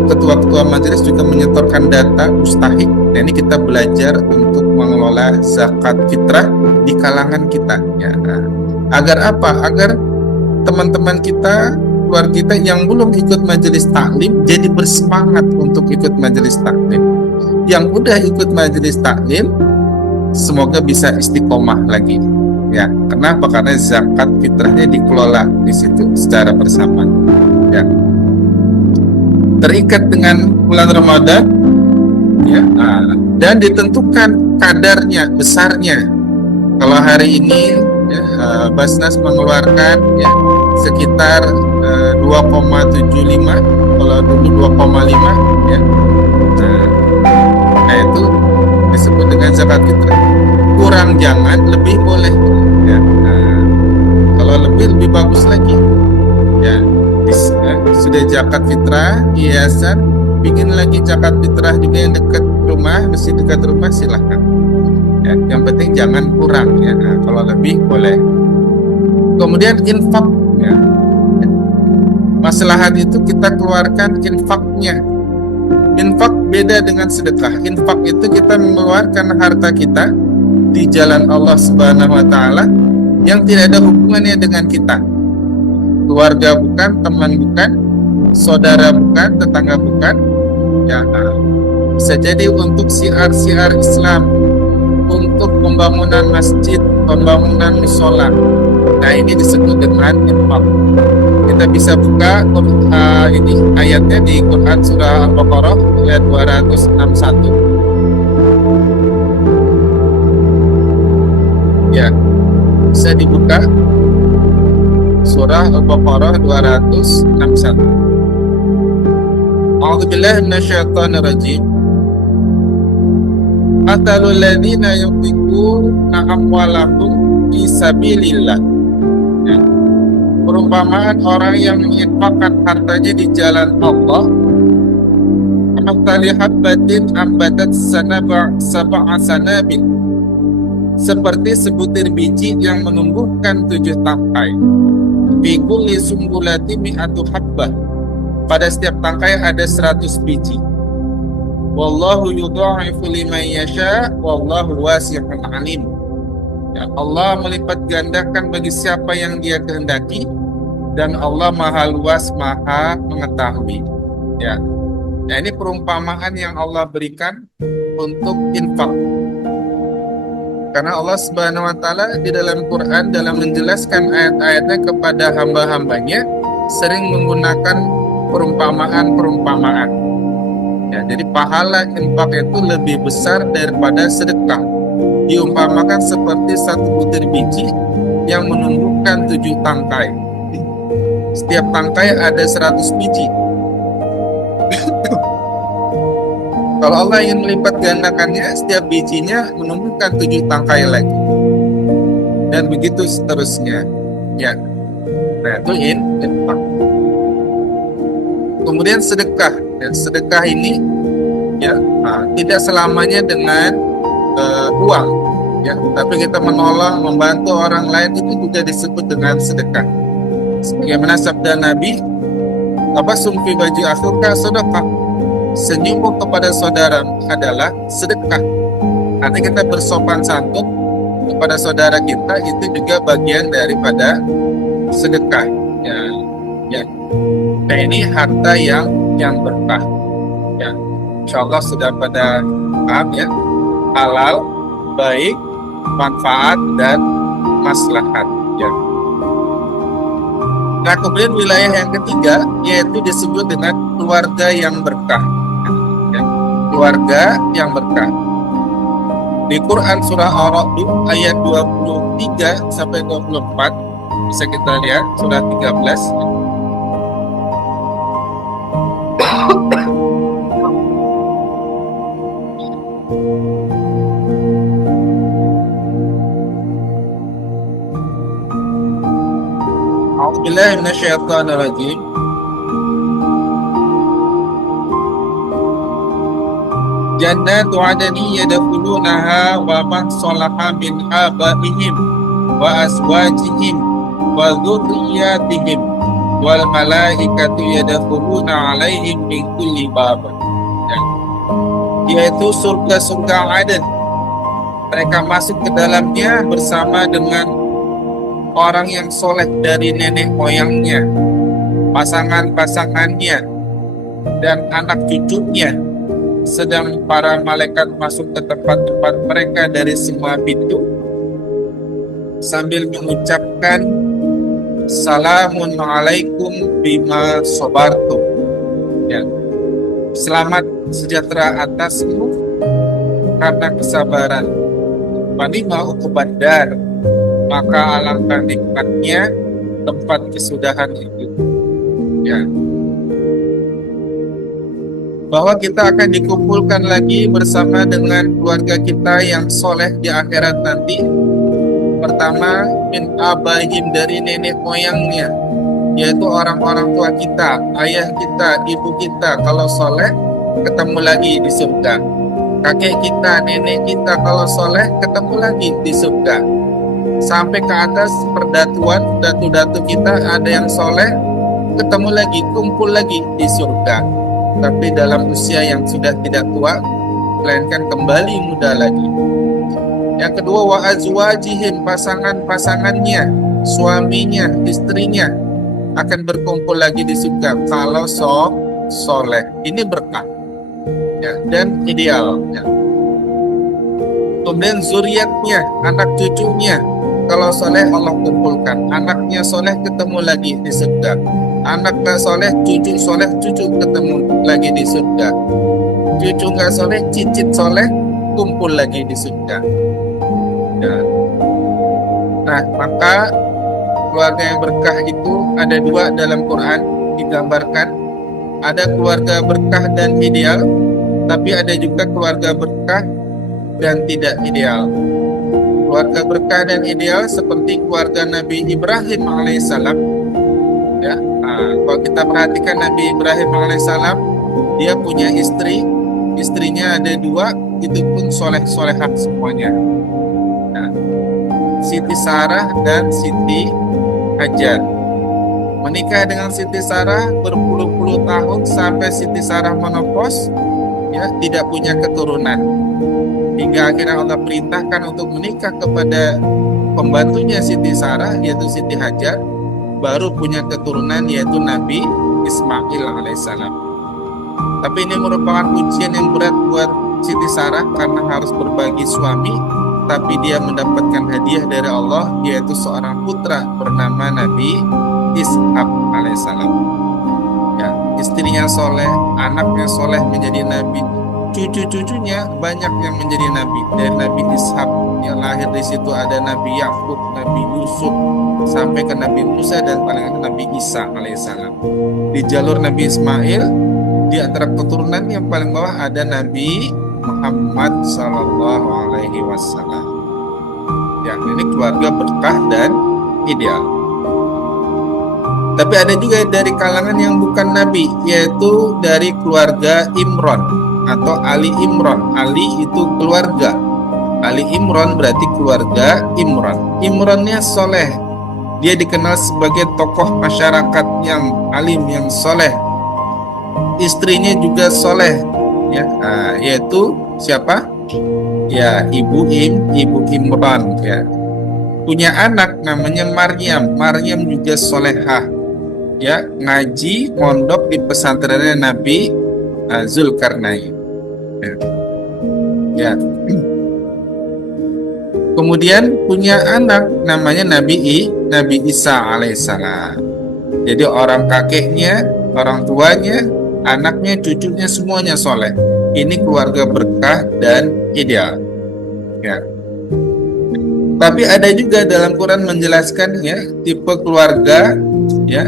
ketua-ketua majelis juga menyetorkan data mustahik. Nah, ini kita belajar untuk mengelola zakat fitrah di kalangan kita ya. Nah, agar apa? Agar teman-teman kita, keluarga kita yang belum ikut majelis taklim jadi bersemangat untuk ikut majelis taklim. Yang udah ikut majelis taklim semoga bisa istiqomah lagi. Ya, kenapa? Karena zakat fitrahnya dikelola di situ secara bersama. Ya, terikat dengan bulan Ramadan, ya, dan ditentukan kadarnya, besarnya. Kalau hari ini ya, Basnas mengeluarkan ya sekitar 2,75, kalau dulu 2,5 ya. Nah, itu disebut dengan zakat fitrah. Kurang jangan, lebih boleh ya. Kalau lebih bagus lagi ya. Sudah zakat fitrah hiasan, bikin lagi zakat fitrah juga yang dekat rumah, masih dekat rumah, silahkan ya. Yang penting jangan kurang ya. Kalau lebih boleh. Kemudian infak ya. Maslahat itu kita keluarkan infaknya. Infak beda dengan sedekah. Infak itu kita mengeluarkan harta kita di jalan Allah Subhanahu wa taala yang tidak ada hubungannya dengan kita. Keluarga bukan, teman bukan, saudara bukan, tetangga bukan. Ya, bisa jadi untuk siar-siar Islam, untuk pembangunan masjid, pembangunan musola. Nah, ini disebut dengan infak. Kita bisa buka ini ayatnya di Quran surah Al-Baqarah ayat 261. Ya, bisa dibuka surah Al-Baqarah 261. A'udzubillahi minasyaitonir rajim. Matalul ladzina yunfiquna amwalahum fi sabilillah. Ya. Perumpamaan orang yang menginfakkan hartanya di jalan Allah. Amathali habbatin ambatat sab'a sanabil. Seperti sebutir biji yang menumbuhkan 7 tangkai. Fi kulli sumbulati mi'atu habbah. Pada setiap tangkai ada 100 biji. Wallahu yudha'ifu liman yasha wallahu wasi'un alim. Ya, Allah melipat gandakan bagi siapa yang Dia kehendaki dan Allah Maha luas, Maha mengetahui. Ya. Nah, ini perumpamaan yang Allah berikan untuk infak. Karena Allah Subhanahu wa taala di dalam Quran dalam menjelaskan ayat-ayatnya kepada hamba-hambanya sering menggunakan perumpamaan-perumpamaan. Ya, jadi pahala infak itu lebih besar daripada sedekah. Diumpamakan seperti satu butir biji yang menumbuhkan 7 tangkai. Setiap tangkai ada 100 biji. Kalau Allah ingin melipat gandakannya, setiap bijinya menumbuhkan 7 tangkai lagi. Dan begitu seterusnya. Ya. Nah, itu infak. Kemudian sedekah. Dan sedekah ini ya tidak selamanya dengan uang, ya, tapi kita menolong, membantu orang lain itu juga disebut dengan sedekah. Sebagaimana sabda Nabi, "Tabasum fi wajhi akhika sedekah." Senyum kepada saudara adalah sedekah. Artinya kita bersopan santun kepada saudara kita itu juga bagian daripada sedekah. Ya, ya. Nah, ini harta yang berkah. Ya, insyaallah sudah pada paham ya, halal, baik, manfaat dan maslahat. Ya. Nah, kemudian wilayah yang ketiga yaitu disebut dengan keluarga yang berkah. Ya, keluarga yang berkah. Di Quran surah Ar-Ra'd ayat 23 sampai 24 bisa kita lihat surah 13. A'udzubillahi minasyaitonir rajim. Jannatu 'adnin yadkhulunaha wa man salaha min abaihim wa azwajihim wa dzurriyyatihim wal malaikatu yadkhuluna 'alaihim min kulli bab. Yaitu surga-surga Aden. Mereka masuk ke dalamnya bersama dengan orang yang soleh dari nenek moyangnya, pasangan-pasangannya, dan anak cucunya. sedang para malaikat masuk ke tempat-tempat mereka dari semua pintu sambil mengucapkan salamun alaikum bima sobartum, ya, selamat sejahtera atasmu karena kesabaran. Panima ukubadar, maka alangkah nikmatnya tempat kesudahan itu, ya, bahwa kita akan dikumpulkan lagi bersama dengan keluarga kita yang soleh di akhirat nanti. Pertama, min abaihim, dari nenek moyangnya, yaitu orang-orang tua kita, ayah kita, ibu kita. Kalau soleh, ketemu lagi di surga. Kakek kita, nenek kita, kalau soleh, ketemu lagi di surga. Sampai ke atas perdatuan, datu-datu kita ada yang soleh, ketemu lagi, kumpul lagi di surga. Tapi dalam usia yang sudah tidak tua, melainkan kembali muda lagi. Yang kedua, wa azwajihim, pasangan-pasangannya, suaminya, istrinya akan berkumpul lagi di surga kalau soleh. Ini berkah, ya, dan ideal, ya. Kemudian zuriatnya, anak cucunya, kalau soleh Allah kumpulkan. Anaknya soleh ketemu lagi di surga. Anak gak soleh, cucu soleh, cucu ketemu lagi di surga. Cucu gak soleh, cicit soleh, kumpul lagi di surga. Ya. Nah, maka keluarga yang berkah itu ada dua dalam Quran digambarkan. Ada keluarga berkah dan ideal, tapi ada juga keluarga berkah dan tidak ideal. Keluarga berkah dan ideal seperti keluarga Nabi Ibrahim alaihissalam. Ya, nah, kalau kita perhatikan Nabi Ibrahim alaihissalam, dia punya istri, istrinya ada dua, itu pun soleh-solehah semuanya. Nah, Siti Sarah dan Siti Hajar. Menikah dengan Siti Sarah berpuluh-puluh tahun sampai Siti Sarah menopause, ya, tidak punya keturunan. Hingga akhirnya Allah perintahkan untuk menikah kepada pembantunya Siti Sarah, yaitu Siti Hajar, baru punya keturunan yaitu Nabi Ismail alaihissalam. Tapi ini merupakan ujian yang berat buat Siti Sarah karena harus berbagi suami, tapi dia mendapatkan hadiah dari Allah yaitu seorang putra bernama Nabi Ishak alaihissalam. Ya, istrinya soleh, anaknya soleh menjadi nabi, cucu-cucunya banyak yang menjadi nabi. Dari Nabi Ishak yang lahir di situ ada Nabi Yakub, Nabi Yusuf, sampai ke Nabi Musa dan paling akhir Nabi Isa alaihissalam. Di jalur Nabi Ismail, di antara keturunan yang paling bawah ada Nabi Muhammad Sallallahu Alaihi Wasallam. Ya, ini keluarga berkah dan ideal. Tapi ada juga dari kalangan yang bukan Nabi, yaitu dari keluarga Imran atau Ali Imran. Ali itu keluarga, Ali Imran berarti keluarga Imran. Imrannya soleh, dia dikenal sebagai tokoh masyarakat yang alim, yang soleh. Istrinya juga soleh, ya, yaitu siapa? Ya, Ibu Imran, ya. Punya anak namanya Maryam. Maryam juga solehah, ya, ngaji mondok di pesantrennya Nabi Zulkarnain. Ya. Ya. Kemudian punya anak namanya Nabi Isa alaihissalam. Jadi orang kakeknya, orang tuanya, anaknya, cucunya semuanya soleh. Ini keluarga berkah dan ideal. Ya. Tapi ada juga dalam Quran menjelaskan, ya, tipe keluarga, ya,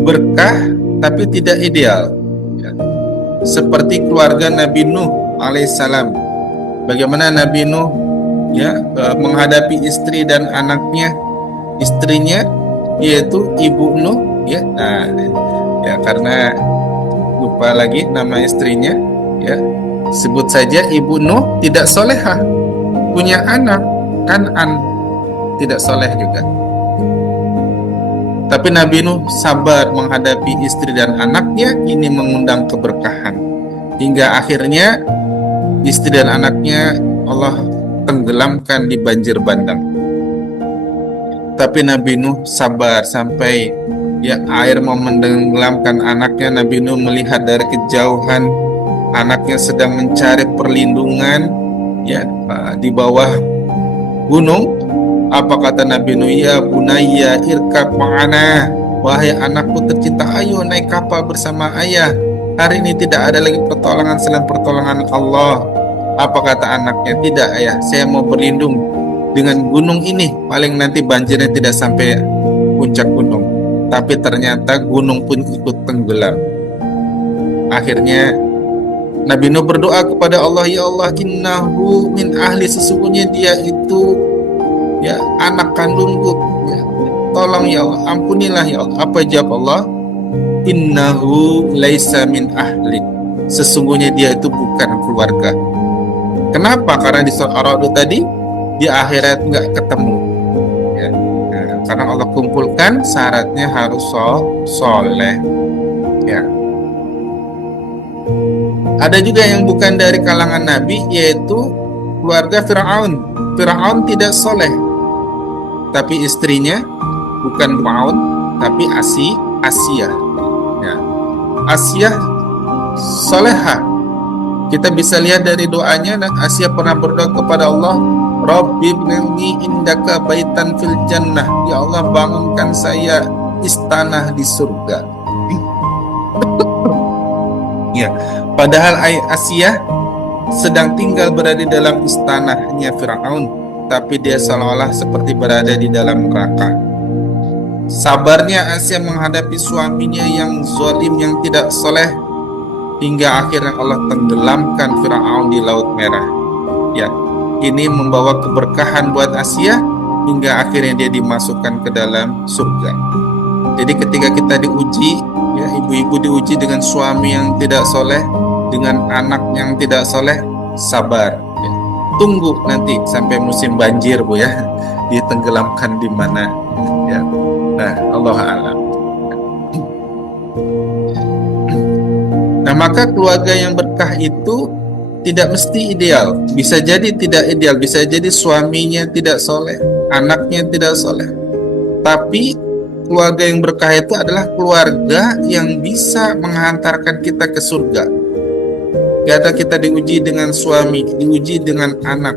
berkah tapi tidak ideal. Ya. Seperti keluarga Nabi Nuh alaihissalam. Bagaimana Nabi Nuh, ya, menghadapi istri dan anaknya, istrinya yaitu Ibu Nuh, ya. Nah, ya, karena lupa lagi nama istrinya, ya, sebut saja Ibu Nuh tidak solehah, punya anak Kan'an, tidak soleh juga. Tapi Nabi Nuh sabar menghadapi istri dan anaknya, ini mengundang keberkahan. Hingga akhirnya istri dan anaknya Allah tenggelamkan di banjir bandang. Tapi Nabi Nuh sabar sampai, ya, air mau menenggelamkan anaknya. Nabi Nuh melihat dari kejauhan, anaknya sedang mencari perlindungan ya di bawah gunung, apa kata Nabi Nuh? Ya bunayya irkab ma'ana, wahai anakku tercinta, ayo naik kapal bersama ayah. Hari ini tidak ada lagi pertolongan selain pertolongan Allah. Apa kata anaknya? Tidak ayah, saya mau berlindung dengan gunung ini, paling nanti banjirnya tidak sampai puncak gunung. Tapi ternyata gunung pun ikut tenggelam. Akhirnya Nabi Nuh berdoa kepada Allah, ya Allah, innahu min ahli, sesungguhnya dia itu ya anak kandungku, ya, tolong ya Allah, ampunilah ya Allah. Apa jawab Allah? Innahu laisa min ahli, sesungguhnya dia itu bukan keluarga. Kenapa? Karena di surah Ar-Ra'd tadi di akhirat nggak ketemu ya. Nah, karena Allah kumpulkan syaratnya harus soleh ya. Ada juga yang bukan dari kalangan Nabi, yaitu keluarga Fir'aun. Fir'aun tidak soleh, tapi istrinya bukan Fir'aun, tapi Asiyah ya. Asiyah solehah. Kita bisa lihat dari doanya, dan Asiyah pernah berdoa kepada Allah, Rabbi bni indaka baitan fil jannah, ya Allah bangunkan saya istana di surga. Ya, padahal Asiyah sedang tinggal berada di dalam istananya Fir'aun, tapi dia seolah-olah seperti berada di dalam neraka. Sabarnya Asiyah menghadapi suaminya yang zalim, yang tidak soleh, hingga akhirnya Allah tenggelamkan Fir'aun di Laut Merah. Ya, ini membawa keberkahan buat Asiyah hingga akhirnya dia dimasukkan ke dalam surga. Jadi ketika kita diuji, ya ibu-ibu diuji dengan suami yang tidak soleh, dengan anak yang tidak soleh, sabar. Ya. Tunggu nanti sampai musim banjir bu ya, ditenggelamkan di mana. Ya. Nah, Allah a'lam. Nah, maka keluarga yang berkah itu tidak mesti ideal. Bisa jadi tidak ideal, bisa jadi suaminya tidak soleh, anaknya tidak soleh. Tapi keluarga yang berkah itu adalah keluarga yang bisa menghantarkan kita ke surga. Kata kita diuji dengan suami, diuji dengan anak.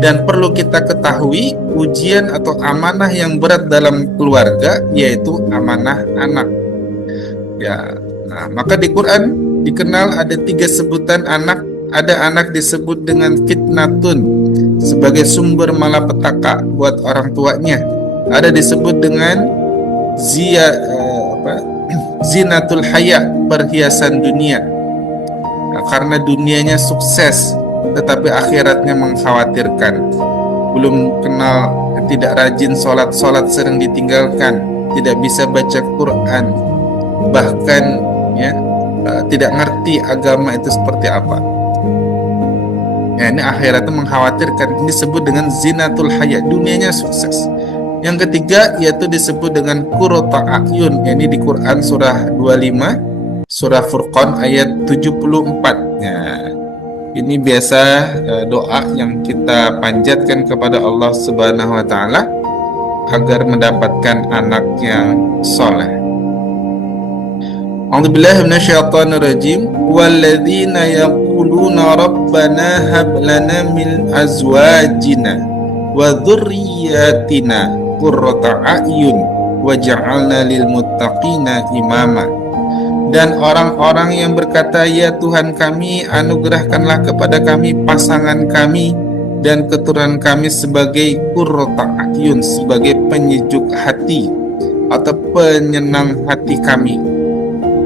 Dan perlu kita ketahui, ujian atau amanah yang berat dalam keluarga yaitu amanah anak. Ya, nah, maka di Quran dikenal ada 3 sebutan anak. Ada anak disebut dengan fitnatun, sebagai sumber malapetaka buat orang tuanya. Ada disebut dengan zinatul haya, perhiasan dunia. Nah, karena dunianya sukses, tetapi akhiratnya mengkhawatirkan. Belum kenal, tidak rajin sholat sering ditinggalkan, tidak bisa baca Quran, bahkan ya tidak ngerti agama itu seperti apa. Ya, ini akhiratnya mengkhawatirkan. Ini disebut dengan zinatul haya, dunianya sukses. Yang ketiga yaitu disebut dengan qurrata a'yun, ini di Quran surah 25, surah Furqan ayat 74. Ya, ini biasa doa yang kita panjatkan kepada Allah Subhanahu wa taala agar mendapatkan anak yang soleh. A'udzubillahi minasyaitonirrajim. Walladzina yaquluna rabbana hab lana min azwajina wa dzurriyyatina qurrata a'yun waj'alna lil muttaqina imama. Dan orang-orang yang berkata, ya Tuhan kami, anugerahkanlah kepada kami pasangan kami dan keturunan kami sebagai qurrata a'yun, sebagai penyejuk hati atau penyenang hati kami.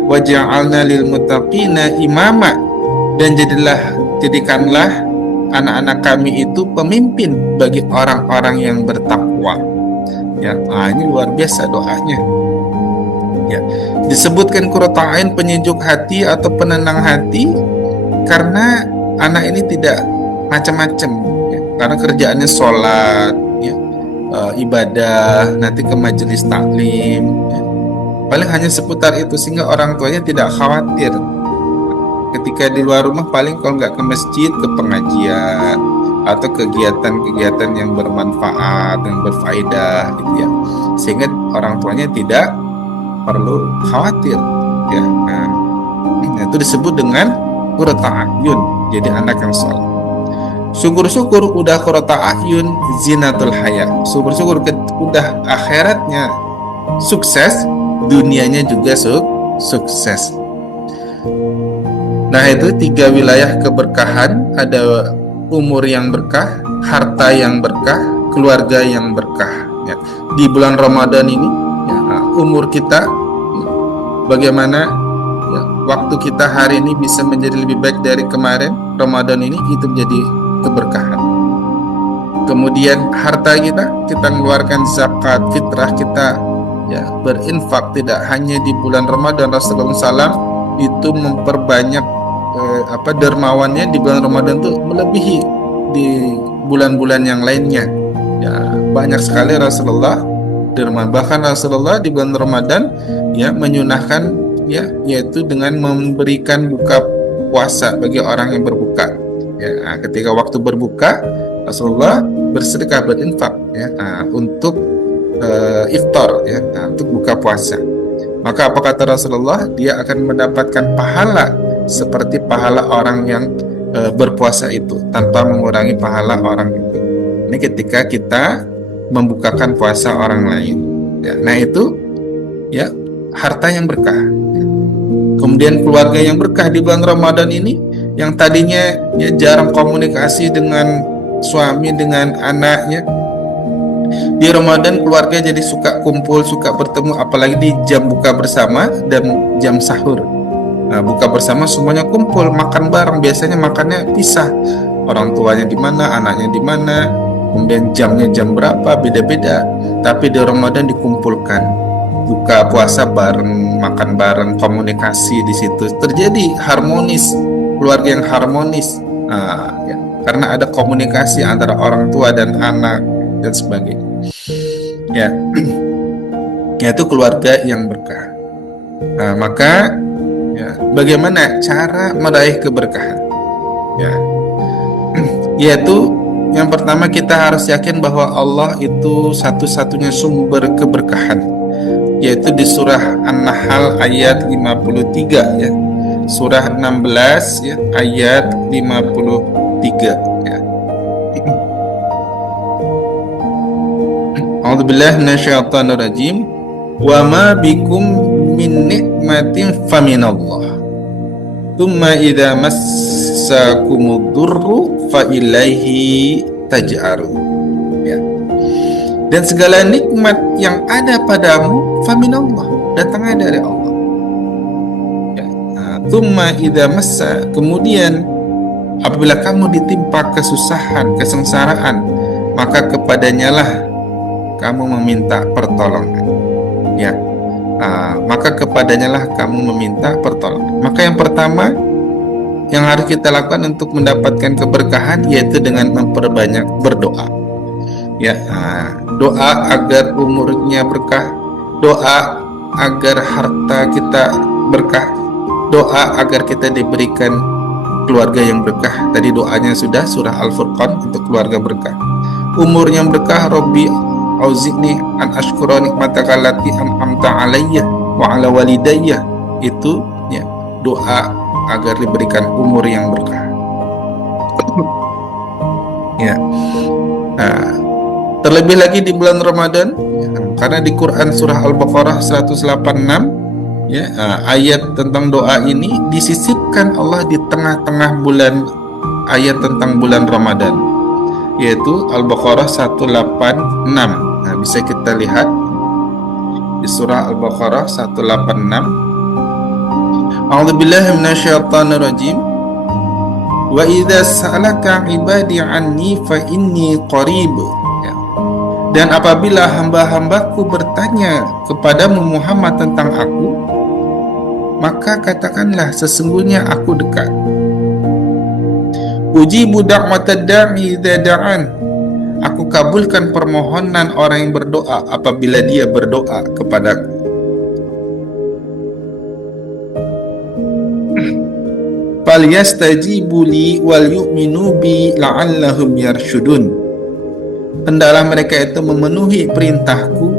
Waj'alna lil muttaqina imama, dan jadikanlah anak-anak kami itu pemimpin bagi orang-orang yang bertakwa. Ya, ini luar biasa doanya. Ya, disebutkan qurrata a'yun, penyejuk hati atau penenang hati, karena anak ini tidak macam-macam. Ya, karena kerjaannya sholat, ya, ibadah, nanti ke majelis taklim. Ya. Paling hanya seputar itu, sehingga orang tuanya tidak khawatir. Ketika di luar rumah paling kalau nggak ke masjid, ke pengajian atau kegiatan-kegiatan yang bermanfaat, yang berfaedah gitu ya, sehingga orang tuanya tidak perlu khawatir ya. Nah, Itu disebut dengan qurrata a'yun, jadi anak yang soleh. Syukur-syukur udah qurrata a'yun, zinatul haya. Syukur-syukur udah akhiratnya sukses, dunianya juga sukses. Nah, itu 3 wilayah keberkahan, ada umur yang berkah, harta yang berkah, keluarga yang berkah. Ya. Di bulan Ramadan ini, ya, umur kita, bagaimana ya, waktu kita hari ini bisa menjadi lebih baik dari kemarin, Ramadan ini itu menjadi keberkahan. Kemudian harta kita mengeluarkan zakat, fitrah kita, ya, berinfak tidak hanya di bulan Ramadan. Rasulullah SAW itu memperbanyak dermawannya di bulan Ramadan itu melebihi di bulan-bulan yang lainnya. Ya, banyak sekali Rasulullah derma. Bahkan Rasulullah di bulan Ramadan ya menyunahkan ya, yaitu dengan memberikan buka puasa bagi orang yang berbuka. Ya, ketika waktu berbuka Rasulullah bersedekah, berinfak ya, untuk iftar ya, untuk buka puasa. Maka apa kata Rasulullah? Dia akan mendapatkan pahala seperti pahala orang yang berpuasa itu, tanpa mengurangi pahala orang itu. Ini ketika kita membukakan puasa orang lain. Ya, nah itu ya harta yang berkah. Kemudian keluarga yang berkah di bulan Ramadan ini, yang tadinya ya jarang komunikasi dengan suami, dengan anaknya, di Ramadan keluarga jadi suka kumpul, suka bertemu, apalagi di jam buka bersama dan jam sahur. Nah, buka bersama semuanya kumpul, makan bareng. Biasanya makannya pisah, orang tuanya di mana, anaknya di mana, kemudian jamnya jam berapa, beda-beda. Tapi di Ramadan dikumpulkan, buka puasa bareng, makan bareng, komunikasi di situ terjadi harmonis, keluarga yang harmonis. Ya, karena ada komunikasi antara orang tua dan anak dan sebagainya. Ya, yaitu keluarga yang berkah. Maka ya, bagaimana cara meraih keberkahan? Ya, yaitu yang pertama kita harus yakin bahwa Allah itu satu-satunya sumber keberkahan, yaitu di surah An-Nahl ayat 53 ya. Surah 16 ya, ayat 53 ya. A'udzubillahi minasyaitonir rajim. Wa ma bikum min nikmatin faminallah. Tsumma idza massakumud durru fa ilaihi taj'arun. Ya. Dan segala nikmat yang ada padamu faminallah, datangnya dari Allah. Ya. Tsumma idza massa, kemudian apabila kamu ditimpa kesusahan, kesengsaraan, maka kepadanyalah kamu meminta pertolongan. Ya, maka kepadanyalah kamu meminta pertolongan. Maka yang pertama yang harus kita lakukan untuk mendapatkan keberkahan yaitu dengan memperbanyak berdoa. Ya, doa agar umurnya berkah, doa agar harta kita berkah, doa agar kita diberikan keluarga yang berkah. Tadi doanya sudah, surah Al-Furqan untuk keluarga berkah. Umur yang berkah, Rabbi auzi'ni an ashkura nikmataka allati an'amta alayya wa ala walidayya. Itu ya, doa agar diberikan umur yang berkah. Ya. Terlebih lagi di bulan Ramadan ya, karena di Quran surah Al-Baqarah 186 ya, ayat tentang doa ini disisipkan Allah di tengah-tengah bulan, ayat tentang bulan Ramadan, yaitu Al-Baqarah 186. Nah, bisa kita lihat di surah Al-Baqarah 186. A'udzubillahi minasyaitonir rajim. Wa idza sa'alaka 'ibadi 'anni fa inni qarib. Ya. Dan apabila hamba-hambaku bertanya kepadamu Muhammad tentang aku, maka katakanlah sesungguhnya aku dekat. Ujibu da'watad da'i idza da'an. Aku kabulkan permohonan orang yang berdoa apabila dia berdoa kepadaku. Falyastajibu li wal yu'minu bi la'allahum yarshudun. Hendaklah mereka itu memenuhi perintahku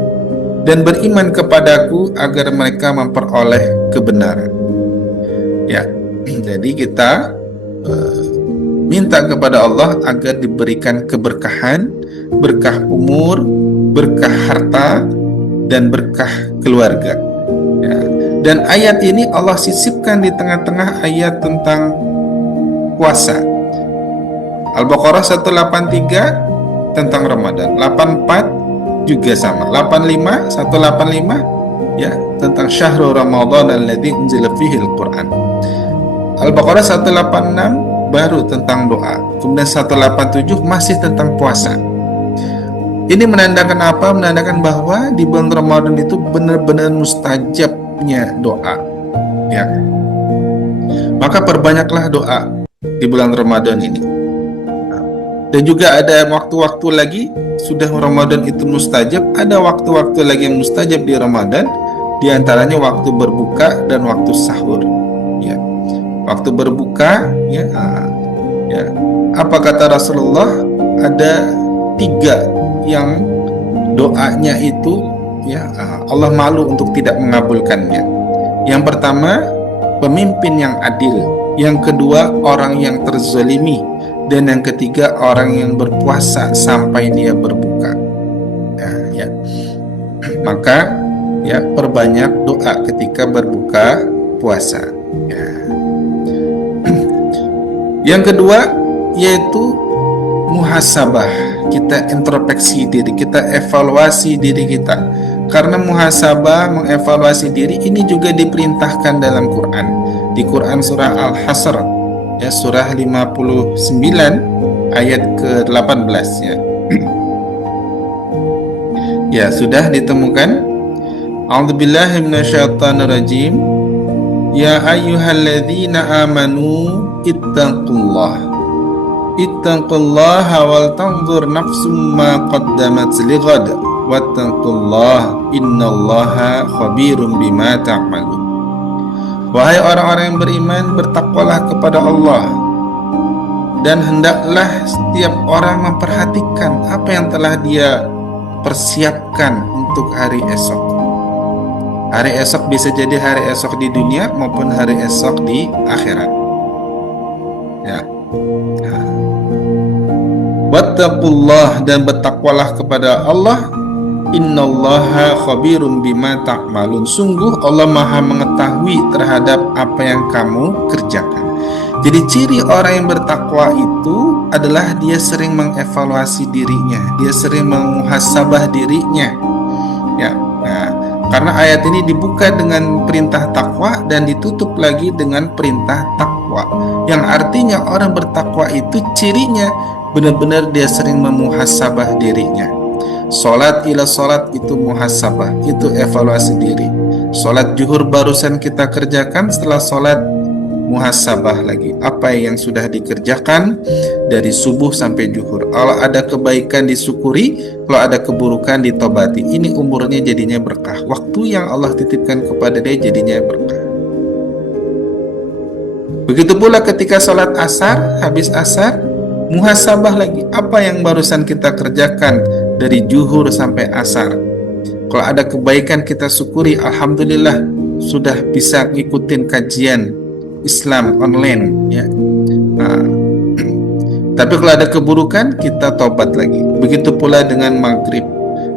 dan beriman kepadaku agar mereka memperoleh kebenaran. Ya, jadi kita minta kepada Allah agar diberikan keberkahan, berkah umur, berkah harta, dan berkah keluarga. Ya. Dan ayat ini Allah sisipkan di tengah-tengah ayat tentang puasa. Al-Baqarah 183 tentang Ramadan, 84 juga sama, 85 185 ya tentang syahrul Ramadan alladzi unzila fihi al-Qur'an. Al-Baqarah 186 baru tentang doa. Kemudian 187 masih tentang puasa. Ini menandakan apa? Menandakan bahwa di bulan Ramadan itu benar-benar mustajabnya doa. Ya. Maka perbanyaklah doa di bulan Ramadan ini. Dan juga ada waktu-waktu lagi sudah Ramadan itu mustajab, ada waktu-waktu lagi yang mustajab di Ramadan, di antaranya waktu berbuka dan waktu sahur. Ya. Waktu berbuka, ya. Apa kata Rasulullah? Ada 3 yang doanya itu, ya, Allah malu untuk tidak mengabulkannya. Yang pertama, pemimpin yang adil. Yang kedua, orang yang terzalimi. Dan yang ketiga, orang yang berpuasa sampai dia berbuka. Ya. Maka ya perbanyak doa ketika berbuka puasa. Ya. Yang kedua yaitu muhasabah. Kita introspeksi diri, kita evaluasi diri kita. Karena muhasabah, mengevaluasi diri ini juga diperintahkan dalam Quran. Di Quran surah Al-Hasr, ya, surah 59 ayat ke-18 ya. Ya, sudah ditemukan. A'udzubillahi minasyaitonirrajim. Ya ayyuhalladzina amanu ittaqullaha wal tanzur nafsum ma qaddamat lighad wattaqullaha innallaha khabirum bima ta'malun. Wahai orang-orang yang beriman, bertakwalah kepada Allah, dan hendaklah setiap orang memperhatikan apa yang telah dia persiapkan untuk hari esok. Hari esok bisa jadi hari esok di dunia maupun hari esok di akhirat. Ya. Wattaqullah, dan bertakwalah kepada Allah. Innallaha khabirum bima ta'malun. Sungguh Allah Maha mengetahui terhadap apa yang kamu kerjakan. Jadi ciri orang yang bertakwa itu adalah dia sering mengevaluasi dirinya, dia sering memuhasabah dirinya. Ya. Nah, karena ayat ini dibuka dengan perintah takwa dan ditutup lagi dengan perintah takwa, yang artinya orang bertakwa itu cirinya benar-benar dia sering memuhasabah dirinya. Salat ila salat itu muhasabah, itu evaluasi diri. Salat zuhur barusan kita kerjakan, setelah salat muhasabah lagi apa yang sudah dikerjakan dari subuh sampai zuhur. Kalau ada kebaikan disyukuri, kalau ada keburukan ditobati. Ini umurnya jadinya berkah. Waktu yang Allah titipkan kepada dia jadinya berkah. Begitu pula ketika salat asar, habis asar muhasabah lagi apa yang barusan kita kerjakan dari zuhur sampai asar. Kalau ada kebaikan kita syukuri, alhamdulillah sudah bisa ngikutin kajian Islam online ya. Tapi kalau ada keburukan kita tobat lagi. Begitu pula dengan maghrib,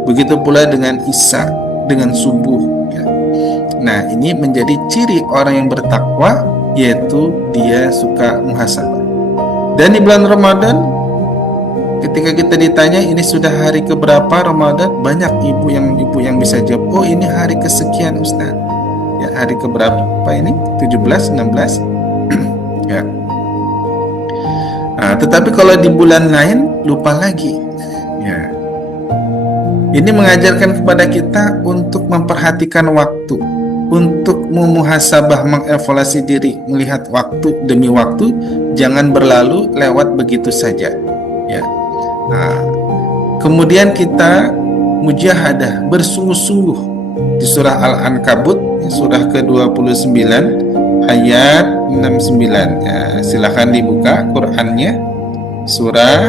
begitu pula dengan isya, dengan subuh ya. Nah, ini menjadi ciri orang yang bertakwa, yaitu dia suka muhasabah. Dan di bulan Ramadan, ketika kita ditanya ini sudah hari keberapa Ramadan, banyak ibu yang bisa jawab, oh ini hari kesekian Ustaz. Ya, hari keberapa ini? 17, 16 ya. Nah, tetapi kalau di bulan lain lupa lagi ya. Ini mengajarkan kepada kita untuk memperhatikan waktu, untuk memuhasabah, mengevaluasi diri, melihat waktu demi waktu, jangan berlalu lewat begitu saja ya. Nah, kemudian kita mujahadah, bersungguh-sungguh di surah Al-Ankabut, surah ke-29 ayat 69 ya, silakan dibuka Qur'annya, surah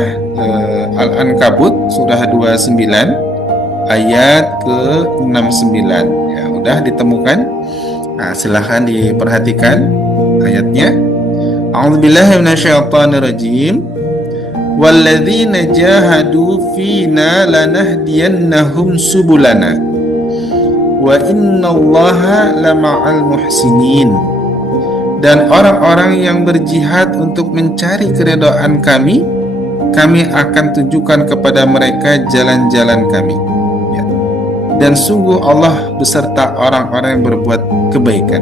Al-Ankabut surah 29 ayat ke-69 ya, udah ditemukan. Nah, silakan diperhatikan ayatnya. A'udzubillahi minasyaitonirrajim. Walladzina jahadu fina lanahdiyannahum subulana wa innallaha lama'al muhsinin. Dan orang-orang yang berjihad untuk mencari keridhaan kami akan tunjukkan kepada mereka jalan-jalan kami. Ya. Dan sungguh Allah beserta orang-orang yang berbuat kebaikan.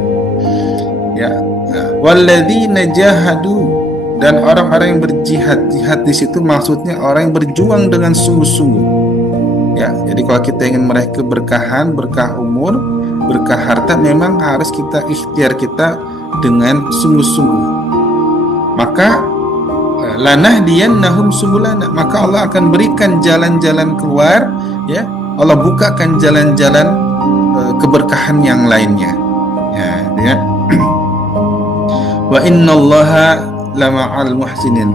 Ya. Walladzina jahadu, dan orang-orang yang berjihad. Jihad di situ maksudnya orang yang berjuang dengan sungguh-sungguh. Ya, jadi kalau kita ingin meraih keberkahan, berkah umur, berkah harta, memang harus kita ikhtiar kita dengan sungguh-sungguh. Maka lanahdiyannahum subulana, maka Allah akan berikan jalan-jalan keluar, ya. Allah bukakan jalan-jalan keberkahan yang lainnya. Ya. Wa innallaha lama'al muhsinin,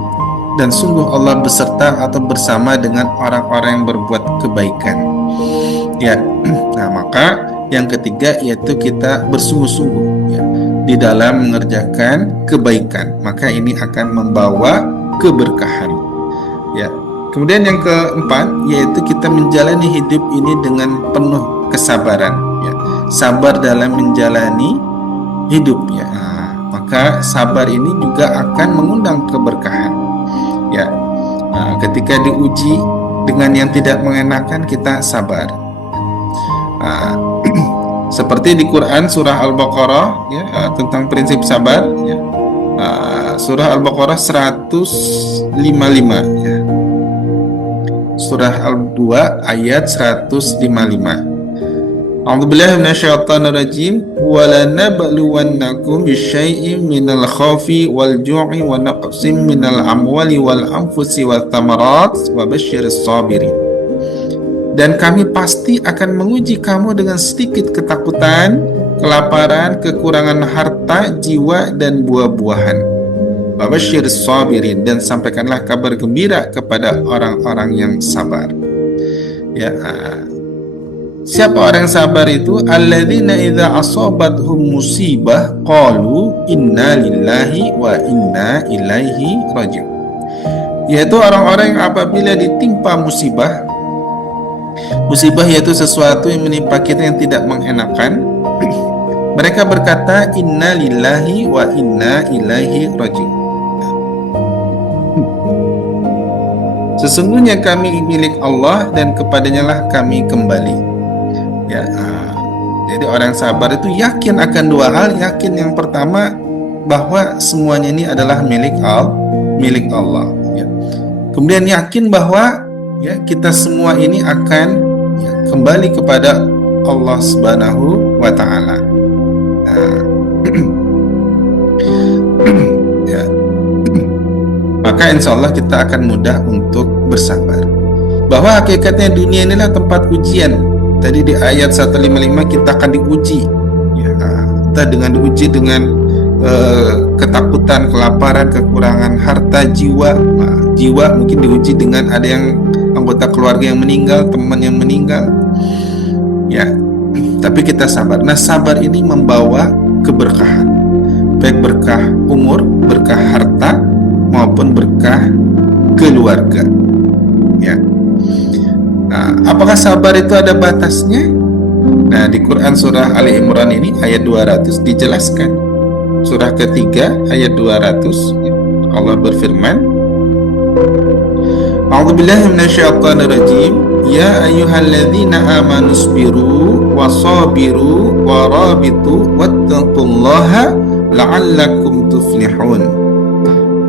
dan sungguh Allah beserta atau bersama dengan orang-orang yang berbuat kebaikan. Ya. Nah, maka yang ketiga yaitu kita bersungguh-sungguh, ya, di dalam mengerjakan kebaikan, maka ini akan membawa keberkahan. Ya. Kemudian yang keempat yaitu kita menjalani hidup ini dengan penuh kesabaran, ya. Sabar dalam menjalani hidup, ya. Maka sabar ini juga akan mengundang keberkahan. Ya, ketika diuji dengan yang tidak mengenakan, kita sabar. Seperti di Quran surah Al-Baqarah, ya, tentang prinsip sabar. Ya. Surah Al-Baqarah 155. Ya. Surah Al-2 ayat 155. A'udzubillahi minasyaitonirrajim. Walanabluwannakum bisyai'in minal khaufi wal ju'i wa naqsin minal amwali wal anfusi wath thamarat wa basyiris sabirin. Dan kami pasti akan menguji kamu dengan sedikit ketakutan, kelaparan, kekurangan harta, jiwa dan buah-buahan. Wa basyiris sabirin, dan sampaikanlah kabar gembira kepada orang-orang yang sabar. Ya. Siapa orang yang sabar itu? Alladzina idza asabathum musibah qalu inna lillahi wa inna ilaihi raji'un. Yaitu orang-orang yang apabila ditimpa musibah yaitu sesuatu yang menimpa kita yang tidak mengenakan, mereka berkata inna lillahi wa inna ilaihi raji'un. Sesungguhnya kami milik Allah dan kepadanya lah kami kembali. Ya, jadi orang yang sabar itu yakin akan dua hal. Yakin yang pertama bahwa semuanya ini adalah milik Allah. Ya. Kemudian yakin bahwa, ya, kita semua ini akan, ya, kembali kepada Allah Subhanahu wa Ta'ala. Ya. Maka insya Allah kita akan mudah untuk bersabar. Bahwa hakikatnya dunia inilah tempat ujian. Tadi di ayat 155 kita akan diuji, ya, kita diuji dengan ketakutan, kelaparan, kekurangan harta, jiwa. Jiwa mungkin diuji dengan ada yang anggota keluarga yang meninggal, teman yang meninggal, ya. Tapi kita sabar. Nah, sabar ini membawa keberkahan, baik berkah umur, berkah harta, maupun berkah keluarga, ya. Nah, apakah sabar itu ada batasnya? Nah, di Quran surah Ali Imran ini ayat 200 dijelaskan. Surah ketiga ayat 200, Allah berfirman, A'udzubillahi minasyaitonirrajim. Ya ayyuhalladzina amanu sabiru wasabiru warabitu wattaqullaha la'allakum tuflihun.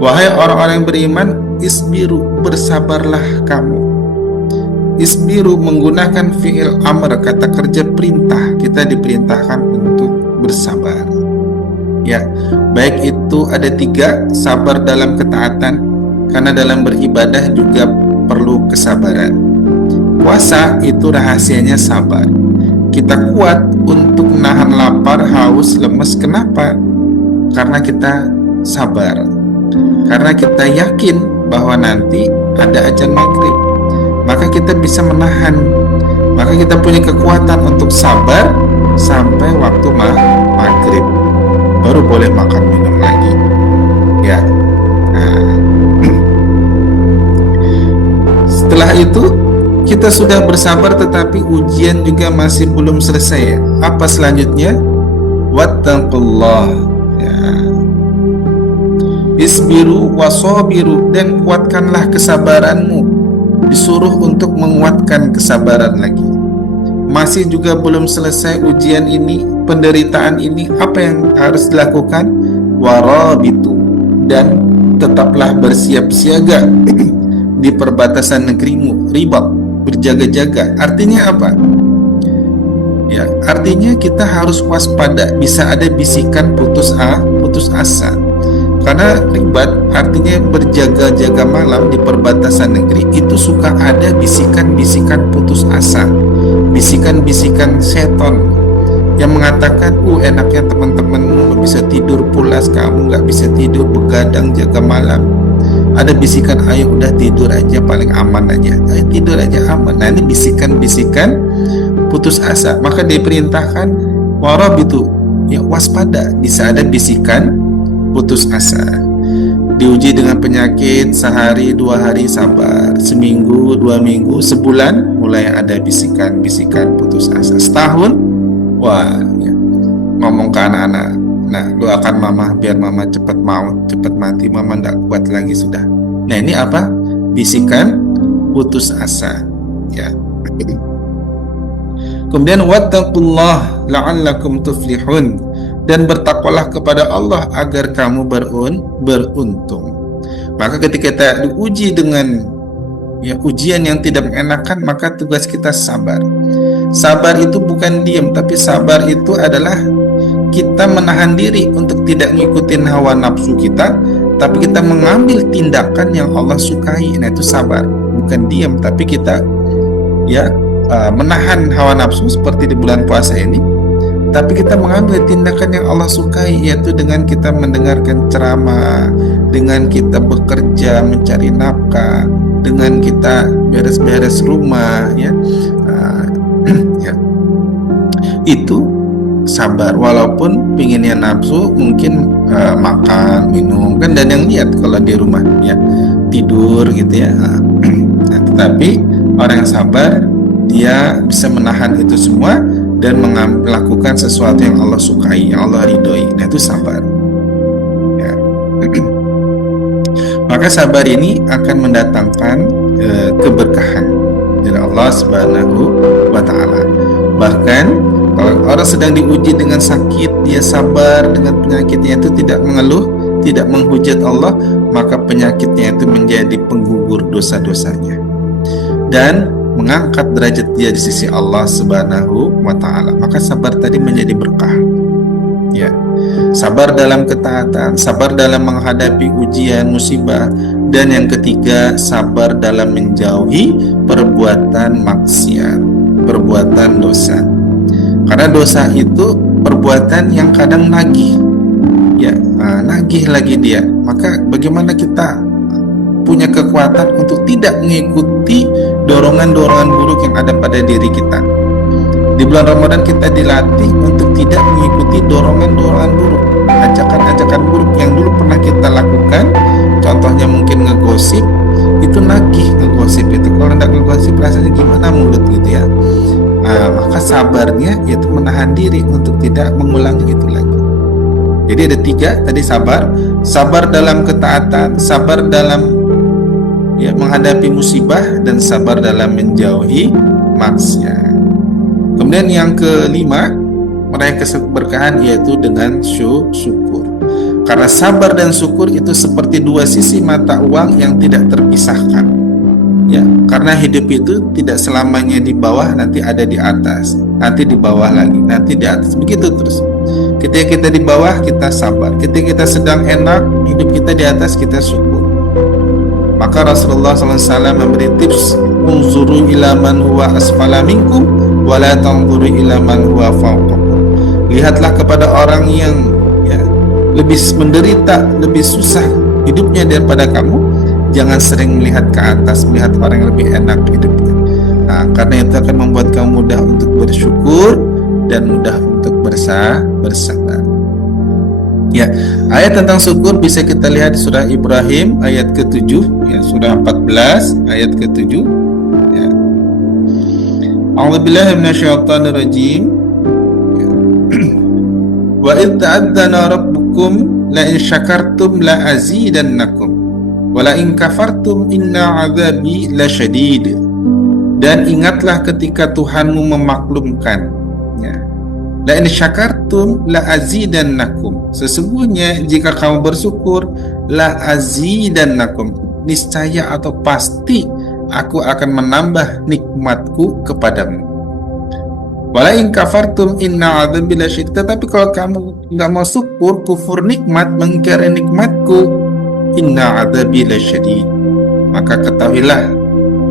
Wahai orang-orang yang beriman, isbiru, bersabarlah kamu. Isbiru menggunakan fi'il amr, kata kerja perintah. Kita diperintahkan untuk bersabar. Ya, baik itu ada tiga, sabar dalam ketaatan, karena dalam beribadah juga perlu kesabaran. Puasa itu rahasianya sabar. Kita kuat untuk menahan lapar, haus, lemes. Kenapa? Karena kita sabar. Karena kita yakin bahwa nanti ada azan maghrib, maka kita bisa menahan, maka kita punya kekuatan untuk sabar sampai waktu maghrib. baru boleh makan minum lagi. Ya. Nah, setelah itu kita sudah bersabar tetapi ujian juga masih belum selesai. Apa selanjutnya? Wattaqullah. Ya. Isbiru wasabiru, dan kuatkanlah kesabaranmu. Disuruh untuk menguatkan kesabaran lagi. Masih juga belum selesai ujian ini, penderitaan ini. Apa yang harus dilakukan? Warabitu, dan tetaplah bersiap siaga di perbatasan negerimu. Ribat, berjaga-jaga. Artinya apa? Ya, artinya kita harus waspada. Bisa ada bisikan putus asa. Karena ribat artinya berjaga-jaga malam di perbatasan negeri, itu suka ada bisikan-bisikan putus asa, bisikan-bisikan seton yang mengatakan, enaknya teman-teman bisa tidur pulas, kamu nggak bisa tidur, begadang jaga malam. Ada bisikan, ayo udah tidur aja, paling aman aja, ayo tidur aja aman. Nah, ini bisikan-bisikan putus asa. Maka diperintahkan warab itu, ya waspada, bisa ada bisikan putus asa. Diuji dengan penyakit, sehari 2 hari sabar, seminggu 2 minggu, sebulan mulai ada bisikan-bisikan putus asa, setahun wah ya, ngomong ke anak-anak, nah doakan mama biar mama cepat maut, cepat mati, mama tidak kuat lagi sudah. Nah, ini apa? Bisikan putus asa, ya. Kemudian wattaqullah la'allakum tuflihun, dan bertakwalah kepada Allah agar kamu beruntung. Maka ketika kita diuji dengan ujian yang tidak mengenakan, maka tugas kita sabar. Sabar itu bukan diam, tapi sabar itu adalah kita menahan diri untuk tidak mengikuti hawa nafsu kita, tapi kita mengambil tindakan yang Allah sukai. Nah, itu sabar, bukan diam, tapi kita menahan hawa nafsu seperti di bulan puasa ini, tapi kita mengambil tindakan yang Allah sukai, yaitu dengan kita mendengarkan ceramah, dengan kita bekerja mencari nafkah, dengan kita beres-beres rumah, itu sabar. Walaupun pinginnya nafsu, mungkin makan, minum, kan dan yang lihat kalau di rumah tidur gitu ya. Nah, tetapi orang yang sabar, dia bisa menahan itu semua dan melakukan sesuatu yang Allah sukai, yang Allah ridhoi. Nah, itu sabar. Ya. Maka sabar ini akan mendatangkan keberkahan dari Allah Subhanahu wa Ta'ala. Bahkan kalau orang sedang diuji dengan sakit, dia sabar dengan penyakitnya, itu tidak mengeluh, tidak menghujat Allah, maka penyakitnya itu menjadi penggugur dosa-dosanya dan mengangkat derajat dia di sisi Allah Subhanahu wa Ta'ala. Maka sabar tadi menjadi berkah. Ya. Sabar dalam ketaatan, sabar dalam menghadapi ujian, musibah, dan yang ketiga, sabar dalam menjauhi perbuatan maksiat, perbuatan dosa. Karena dosa itu perbuatan yang kadang nagih. Nagih lagi dia. Maka bagaimana kita punya kekuatan untuk tidak mengikuti dorongan-dorongan buruk yang ada pada diri kita. Di bulan Ramadan kita dilatih untuk tidak mengikuti dorongan-dorongan buruk, ajakan-ajakan buruk yang dulu pernah kita lakukan. Contohnya mungkin ngegosip, itu nagih ngegosip itu. Kalau tidak ngegosip rasanya gimana mulut gitu ya. Maka sabarnya yaitu menahan diri untuk tidak mengulangi itu lagi. Jadi ada 3 tadi, sabar dalam ketaatan, sabar dalam menghadapi musibah, dan sabar dalam menjauhi maksiat. Kemudian yang kelima, meraih keberkahan yaitu dengan syukur. Karena sabar dan syukur itu seperti 2 sisi mata uang yang tidak terpisahkan. Karena hidup itu tidak selamanya di bawah, nanti ada di atas, nanti di bawah lagi, nanti di atas, begitu terus. Ketika kita di bawah, kita sabar. Ketika kita sedang enak, hidup kita di atas, kita syukur. Maka Rasulullah SAW memberi tips, unzuru ila man huwa asfala minkum wa la tanzuru ila man huwa fawqakum. Lihatlah kepada orang yang lebih menderita, lebih susah hidupnya daripada kamu. Jangan sering melihat ke atas, melihat orang yang lebih enak hidupnya. Karena itu akan membuat kamu mudah untuk bersyukur dan mudah untuk bersabar. Ya, ayat tentang syukur bisa kita lihat di surah Ibrahim ayat ke-7, ya, surah 14 ayat ke-7. Ya. A'udzubillahi minasyaitonir rajim. Wa idh ta'adzana rabbukum la in syakartum la azidannakum wa la in kafartum inna 'adzabi lasyadid. Dan ingatlah ketika Tuhanmu memaklumkan, ya, la in syakartum la azidannakum, sesungguhnya jika kamu bersyukur, la azidannakum, niscaya atau pasti aku akan menambah nikmatku kepadamu. Wala in kafartum inna adzabi lasyadid, tetapi kalau kamu nggak mau syukur, kufur nikmat, mengingkari nikmatku, inna adzabi lasyadid, maka ketahuilah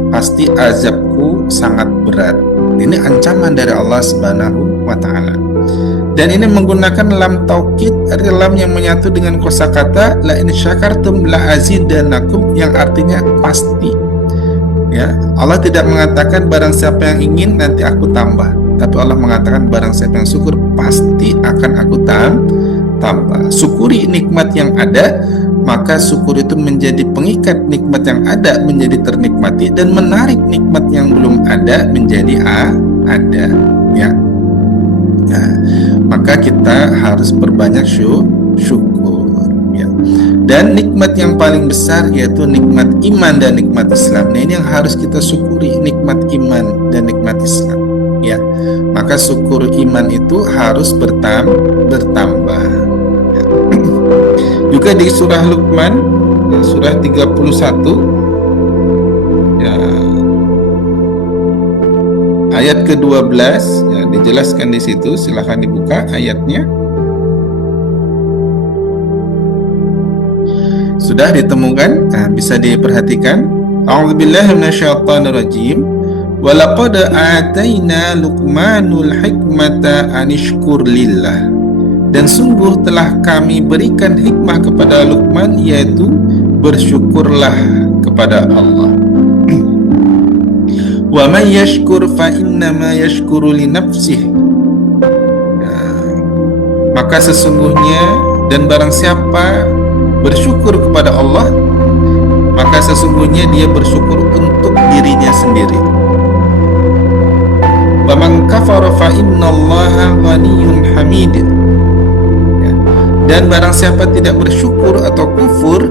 pasti azabku sangat berat. Ini ancaman dari Allah Subhanahu wa Ta'ala. Dan ini menggunakan lam taukid, artinya lam yang menyatu dengan kosakata la in syakartum la azidannakum, yang artinya pasti. Ya, Allah tidak mengatakan barang siapa yang ingin nanti aku tambah, tapi Allah mengatakan barang siapa yang syukur pasti akan aku tambah. Syukuri nikmat yang ada, maka syukur itu menjadi pengikat nikmat yang ada menjadi ternikmati, dan menarik nikmat yang belum ada menjadi ada. Ya. Nah, maka kita harus berbanyak syukur, ya. Dan nikmat yang paling besar yaitu nikmat iman dan nikmat Islam. Nah, ini yang harus kita syukuri, nikmat iman dan nikmat Islam, ya. Maka syukur iman itu harus bertambah, ya. Juga di surah Luqman, ya, surah 31, ya, ayat ke-12, ya, dijelaskan di situ. Silahkan dibuka ayatnya. Sudah ditemukan? Nah, bisa diperhatikan. A'udzubillahi minasyaitonirrajim. Wa laqad atayna Luqmanul hikmata anishkur lillah. Dan sungguh telah kami berikan hikmah kepada Luqman, yaitu bersyukurlah kepada Allah. Wa man yashkur fa innama yashkuru li nafsihi. Maka sesungguhnya, dan barang siapa bersyukur kepada Allah, maka sesungguhnya dia bersyukur untuk dirinya sendiri. Wa man kafara fa innallaha ghaniyyun hamid. Dan barang siapa tidak bersyukur atau kufur,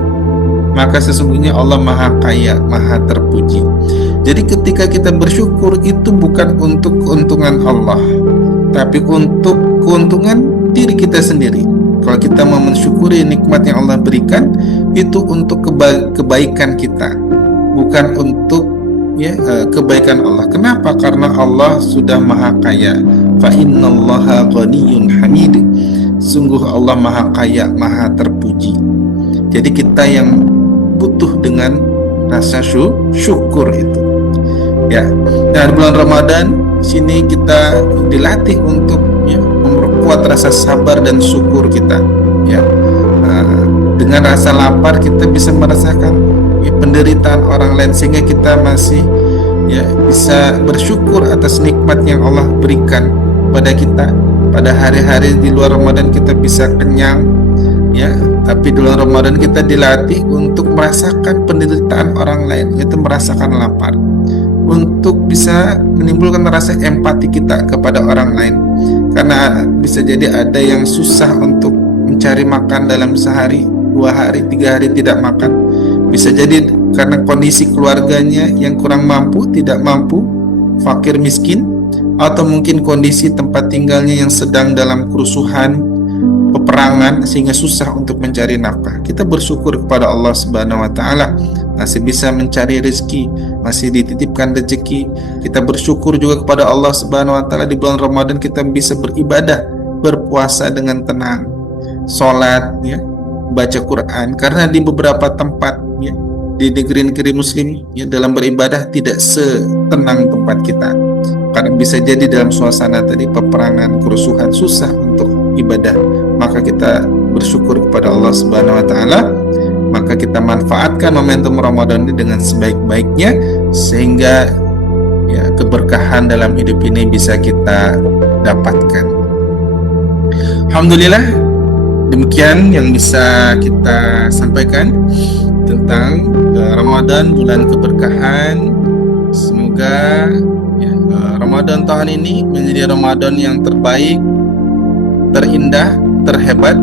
maka sesungguhnya Allah maha kaya, maha terpuji. Jadi ketika kita bersyukur itu bukan untuk keuntungan Allah, tapi untuk keuntungan diri kita sendiri. Kalau kita mau mensyukuri nikmat yang Allah berikan, itu untuk kebaikan kita, bukan untuk, ya, kebaikan Allah. Kenapa? Karena Allah sudah maha kaya. Fa innallaha ghaniyyun hamid. Sungguh Allah maha kaya, maha terpuji. Jadi kita yang butuh dengan rasa syukur itu, ya. Dan bulan Ramadan sini kita dilatih untuk, ya, memperkuat rasa sabar dan syukur kita, ya. Dengan rasa lapar kita bisa merasakan, ya, penderitaan orang lain, sehingga kita masih, ya, bisa bersyukur atas nikmat yang Allah berikan pada kita. Pada hari-hari di luar Ramadan kita bisa kenyang, ya, tapi di luar Ramadan kita dilatih untuk merasakan penderitaan orang lain, yaitu merasakan lapar, untuk bisa menimbulkan rasa empati kita kepada orang lain. Karena bisa jadi ada yang susah untuk mencari makan dalam sehari, 2 hari, 3 hari tidak makan. Bisa jadi karena kondisi keluarganya yang kurang mampu, tidak mampu, fakir miskin, atau mungkin kondisi tempat tinggalnya yang sedang dalam kerusuhan, peperangan, sehingga susah untuk mencari nafkah. Kita bersyukur kepada Allah Subhanahu wa Ta'ala, masih bisa mencari rezeki, masih dititipkan rezeki. Kita bersyukur juga kepada Allah Subhanahu wa Ta'ala, di bulan Ramadan kita bisa beribadah, berpuasa dengan tenang, sholat, ya, baca Quran. Karena di beberapa tempat, ya, di negeri-negeri muslim, ya, dalam beribadah tidak setenang tempat kita. Karena bisa jadi dalam suasana tadi peperangan, kerusuhan, susah untuk ibadah. Maka kita bersyukur kepada Allah Subhanahu wa Ta'ala. Maka kita manfaatkan momentum Ramadan ini dengan sebaik-baiknya, sehingga, ya, keberkahan dalam hidup ini bisa kita dapatkan. Alhamdulillah, demikian yang bisa kita sampaikan tentang Ramadan, bulan keberkahan. Semoga Ramadan tahun ini menjadi Ramadan yang terbaik, terindah, terhebat,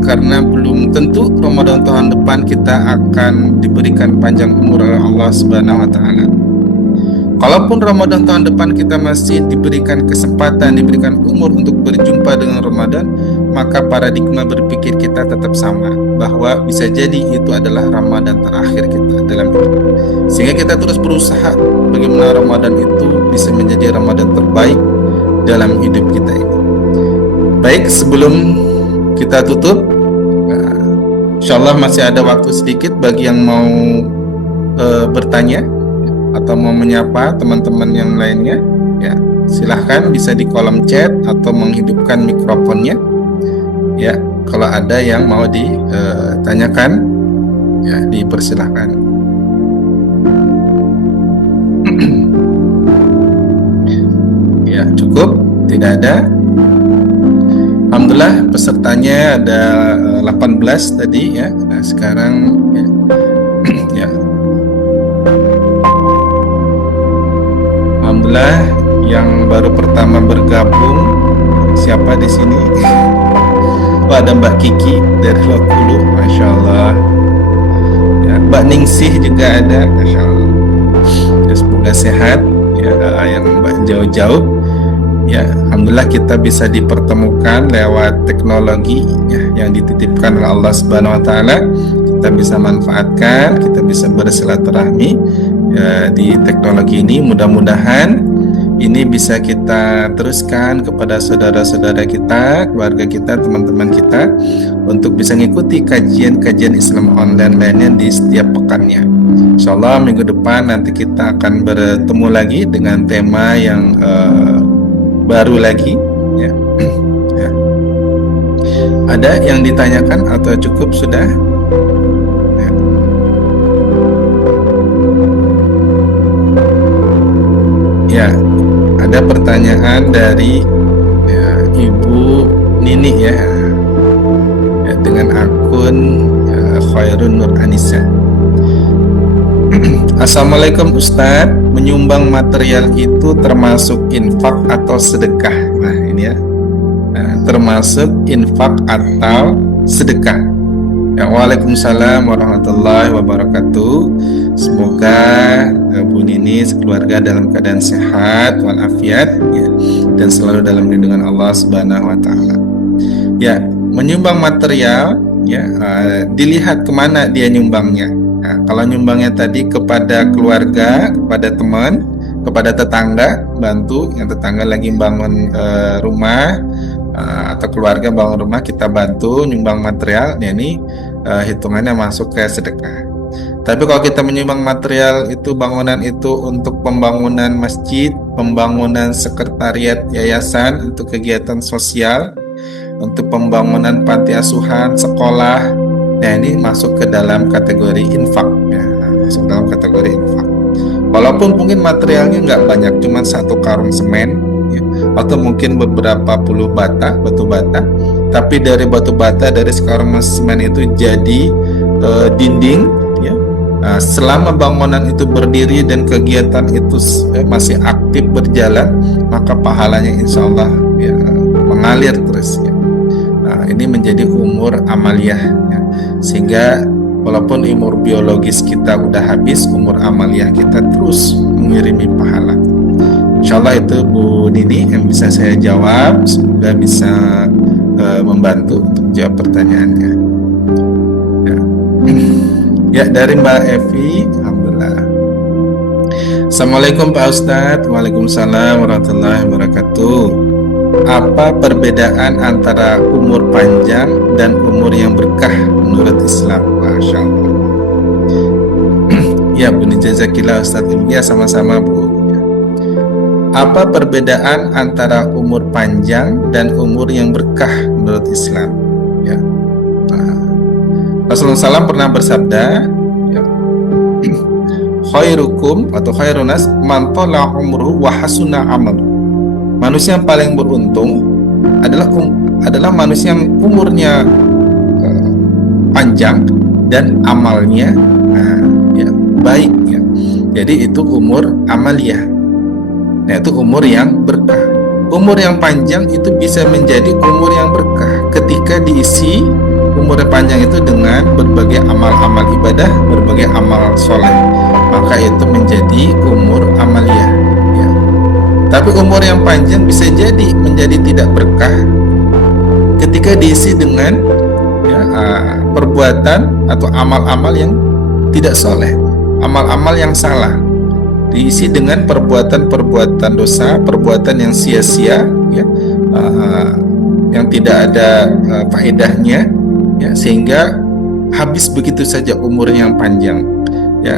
karena belum tentu Ramadan tahun depan kita akan diberikan panjang umur oleh Allah Subhanahu wa taala. Kalaupun Ramadan tahun depan kita masih diberikan kesempatan, diberikan umur untuk berjumpa dengan Ramadan, maka paradigma berpikir kita tetap sama, bahwa bisa jadi itu adalah Ramadan terakhir kita dalam hidup. Sehingga kita terus berusaha bagaimana Ramadan itu bisa menjadi Ramadan terbaik dalam hidup kita ini. Baik, sebelum kita tutup, insyaallah masih ada waktu sedikit bagi yang mau bertanya atau mau menyapa teman-teman yang lainnya, ya silahkan bisa di kolom chat atau menghidupkan mikrofonnya, ya kalau ada yang mau ditanyakan, ya dipersilahkan. Ya cukup, tidak ada. Alhamdulillah pesertanya ada 18 tadi ya. Nah, sekarang ya. Alhamdulillah yang baru pertama bergabung siapa di sini? Oh, ada Mbak Kiki dari Lokulu, Masya Allah. Ya, Mbak Ningsih juga ada, Masya Allah. Ya, semoga sehat ya, yang Mbak jauh-jauh. Ya, alhamdulillah kita bisa dipertemukan lewat teknologi ya, yang dititipkan oleh Allah Subhanahu wa taala. Kita bisa manfaatkan, kita bisa bersilaturahmi ya, di teknologi ini. Mudah-mudahan ini bisa kita teruskan kepada saudara-saudara kita, keluarga kita, teman-teman kita, untuk bisa mengikuti kajian-kajian Islam online lainnya di setiap pekannya. Insyaallah minggu depan nanti kita akan bertemu lagi dengan tema yang baru lagi ya. Ya. Ada yang ditanyakan atau cukup sudah? Ya. Ya, ada pertanyaan dari ya, Ibu Nini ya, ya dengan akun Khairun Nur Anissa. Assalamualaikum Ustadz, menyumbang material itu termasuk infak atau sedekah? Nah ini ya, termasuk infak atau sedekah ya. Waalaikumsalam warahmatullahi wabarakatuh. Semoga Bu Nini sekeluarga dalam keadaan sehat walafiat ya, dan selalu dalam lindungan Allah Subhanahu wa taala. Ya, menyumbang material ya, dilihat kemana dia nyumbangnya. Nah, kalau nyumbangnya tadi kepada keluarga, kepada teman, kepada tetangga, bantu yang tetangga lagi bangun rumah, atau keluarga bangun rumah, kita bantu nyumbang material, ya ini hitungannya masuk ke sedekah. Tapi kalau kita menyumbang material itu, bangunan itu untuk pembangunan masjid, pembangunan sekretariat yayasan, untuk kegiatan sosial, untuk pembangunan panti asuhan, sekolah, nah ini masuk ke dalam kategori infak ya, masuk dalam kategori infak. Walaupun mungkin materialnya nggak banyak, cuma 1 karung semen ya, atau mungkin beberapa puluh bata, batu bata, tapi dari batu bata, dari sekarung semen itu jadi dinding ya. Nah, selama bangunan itu berdiri dan kegiatan itu masih aktif berjalan, maka pahalanya insya Allah ya, mengalir terus ya. Nah, ini menjadi umur amaliyah ya. Sehingga walaupun umur biologis kita udah habis, umur amaliyah kita terus mengirimi pahala. Insyaallah itu Bu Nini yang bisa saya jawab. Semoga bisa membantu untuk jawab pertanyaannya ya. Ya, dari Mbak Evi, alhamdulillah. Assalamualaikum Pak Ustadz. Waalaikumsalam warahmatullahi wabarakatuh. Apa perbedaan antara umur panjang dan umur yang berkah menurut Islam? Masya Allah. Ya Bu, jazakillah Ustaz. Ya sama-sama Bu. Apa perbedaan antara umur panjang dan umur yang berkah menurut Islam? Ya. Rasulullah SAW pernah bersabda, ya, khairukum atau khairunas man tala umruhu wa hasuna amalu. Manusia yang paling beruntung adalah manusia yang umurnya panjang dan amalnya ya baik ya. Jadi itu umur amaliyah. Nah, itu umur yang berkah. Umur yang panjang itu bisa menjadi umur yang berkah ketika diisi umur yang panjang itu dengan berbagai amal-amal ibadah, berbagai amal soleh. Maka itu menjadi umur amaliyah. Ya. Tapi umur yang panjang bisa jadi menjadi tidak berkah ketika diisi dengan ya, perbuatan atau amal-amal yang tidak soleh, amal-amal yang salah, diisi dengan perbuatan-perbuatan dosa, perbuatan yang sia-sia, ya, yang tidak ada faedahnya, ya, sehingga habis begitu saja umur yang panjang, ya,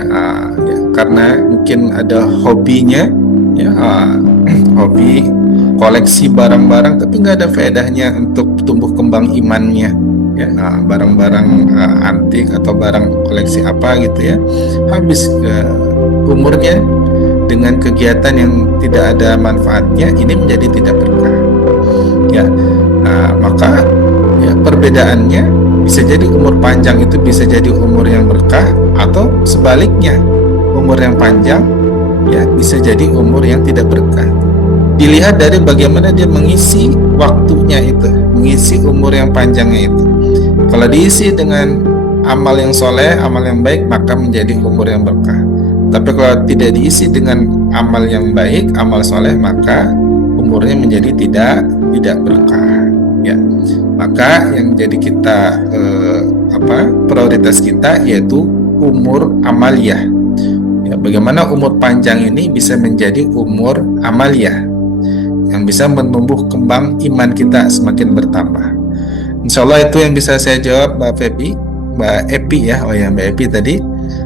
ya karena mungkin ada hobinya, ya, hobi koleksi barang-barang, tapi nggak ada faedahnya untuk tumbuh kembang imannya, ya, barang-barang antik atau barang koleksi apa gitu ya, habis umurnya dengan kegiatan yang tidak ada manfaatnya, ini menjadi tidak berkah. Ya, maka ya perbedaannya bisa jadi umur panjang itu bisa jadi umur yang berkah, atau sebaliknya umur yang panjang ya bisa jadi umur yang tidak berkah. Dilihat dari bagaimana dia mengisi waktunya itu, mengisi umur yang panjangnya itu. Kalau diisi dengan amal yang soleh, amal yang baik, maka menjadi umur yang berkah. Tapi kalau tidak diisi dengan amal yang baik, amal soleh, maka umurnya menjadi tidak berkah. Ya, maka yang jadi kita prioritas kita yaitu umur amaliyah. Ya, bagaimana umur panjang ini bisa menjadi umur amaliyah yang bisa menumbuh kembang iman kita semakin bertambah. Insya Allah itu yang bisa saya jawab, Mbak Epi ya. Oh ya, Mbak Epi tadi.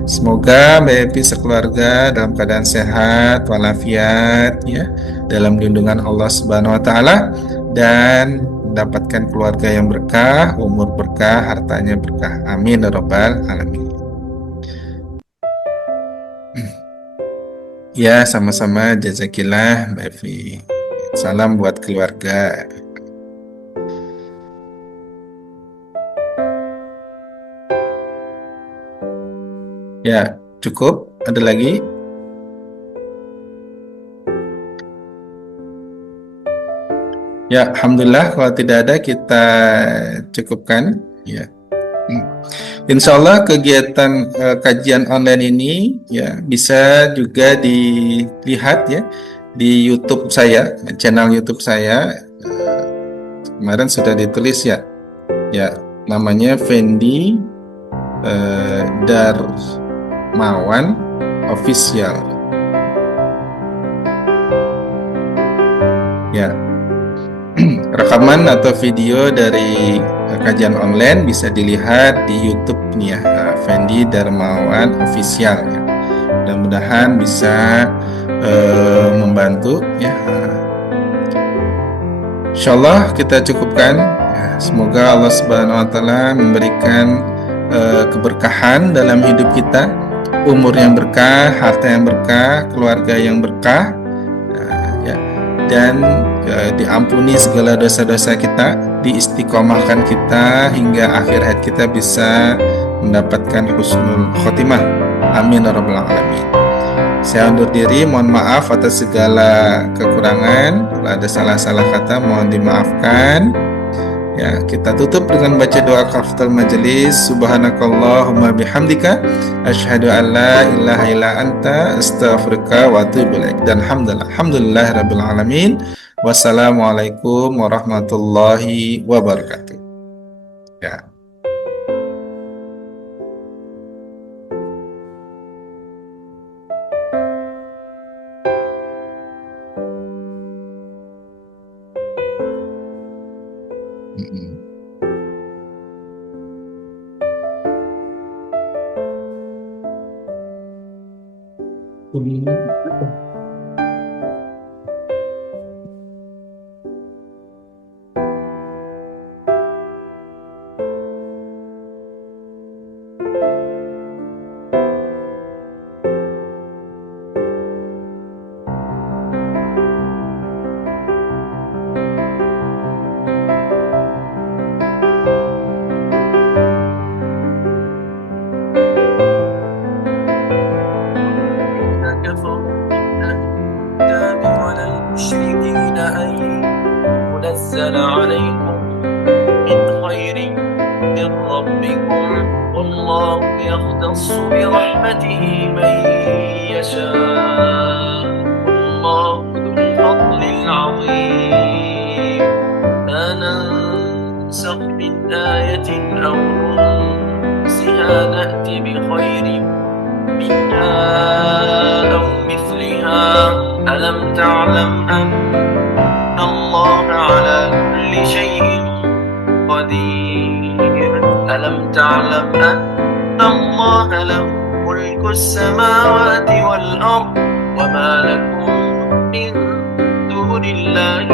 Semoga Mbak Epi sekeluarga dalam keadaan sehat walafiat ya, dalam lindungan Allah Subhanahu wa taala, dan mendapatkan keluarga yang berkah, umur berkah, hartanya berkah. Amin ya rabbal alamin. Ya, sama-sama, jazakillah Mbak Evi. Salam buat keluarga. Ya, cukup. Ada lagi? Ya, alhamdulillah. Kalau tidak ada, kita cukupkan. Ya. Insya Allah kegiatan kajian online ini ya bisa juga dilihat ya di YouTube saya, channel YouTube saya. Kemarin sudah ditulis ya, ya namanya Fendi Darmawan Official. Ya, rekaman atau video dari kajian online bisa dilihat di YouTube nih ya, Fendi Darmawan Official ya. Mudah-mudahan bisa membantu ya. Insyaallah kita cukupkan ya. Semoga Allah Subhanahu wa taala memberikan keberkahan dalam hidup kita, umur yang berkah, harta yang berkah, keluarga yang berkah, ya, dan diampuni segala dosa-dosa kita, diistiqomahkan kita hingga akhir hayat kita bisa mendapatkan husnul khotimah. Amin ya rabbal alamin. Saya undur diri, mohon maaf atas segala kekurangan. Kalau ada salah-salah kata mohon dimaafkan. Ya, kita tutup dengan baca doa kafatul majelis. Subhanakallahumma bihamdika asyhadu an la ilaha illa anta astaghfiruka wa atubu ilaik. Dan alhamdulillahirabbil alamin. Wassalamualaikum warahmatullahi wabarakatuh. Ya. كفروا من أهل الكتاب ولا المشركين أن ينزل عليكم من خير من ربكم والله يختص برحمته من يشاء والله ذو الفضل العظيم ما ننسخ من آية أو ننسها نأت بخير منها أو مثلها ألم تعلم أن الله على كل شيء قدير ألم تعلم أن الله له ملك السماوات والأرض وما لكم من دون الله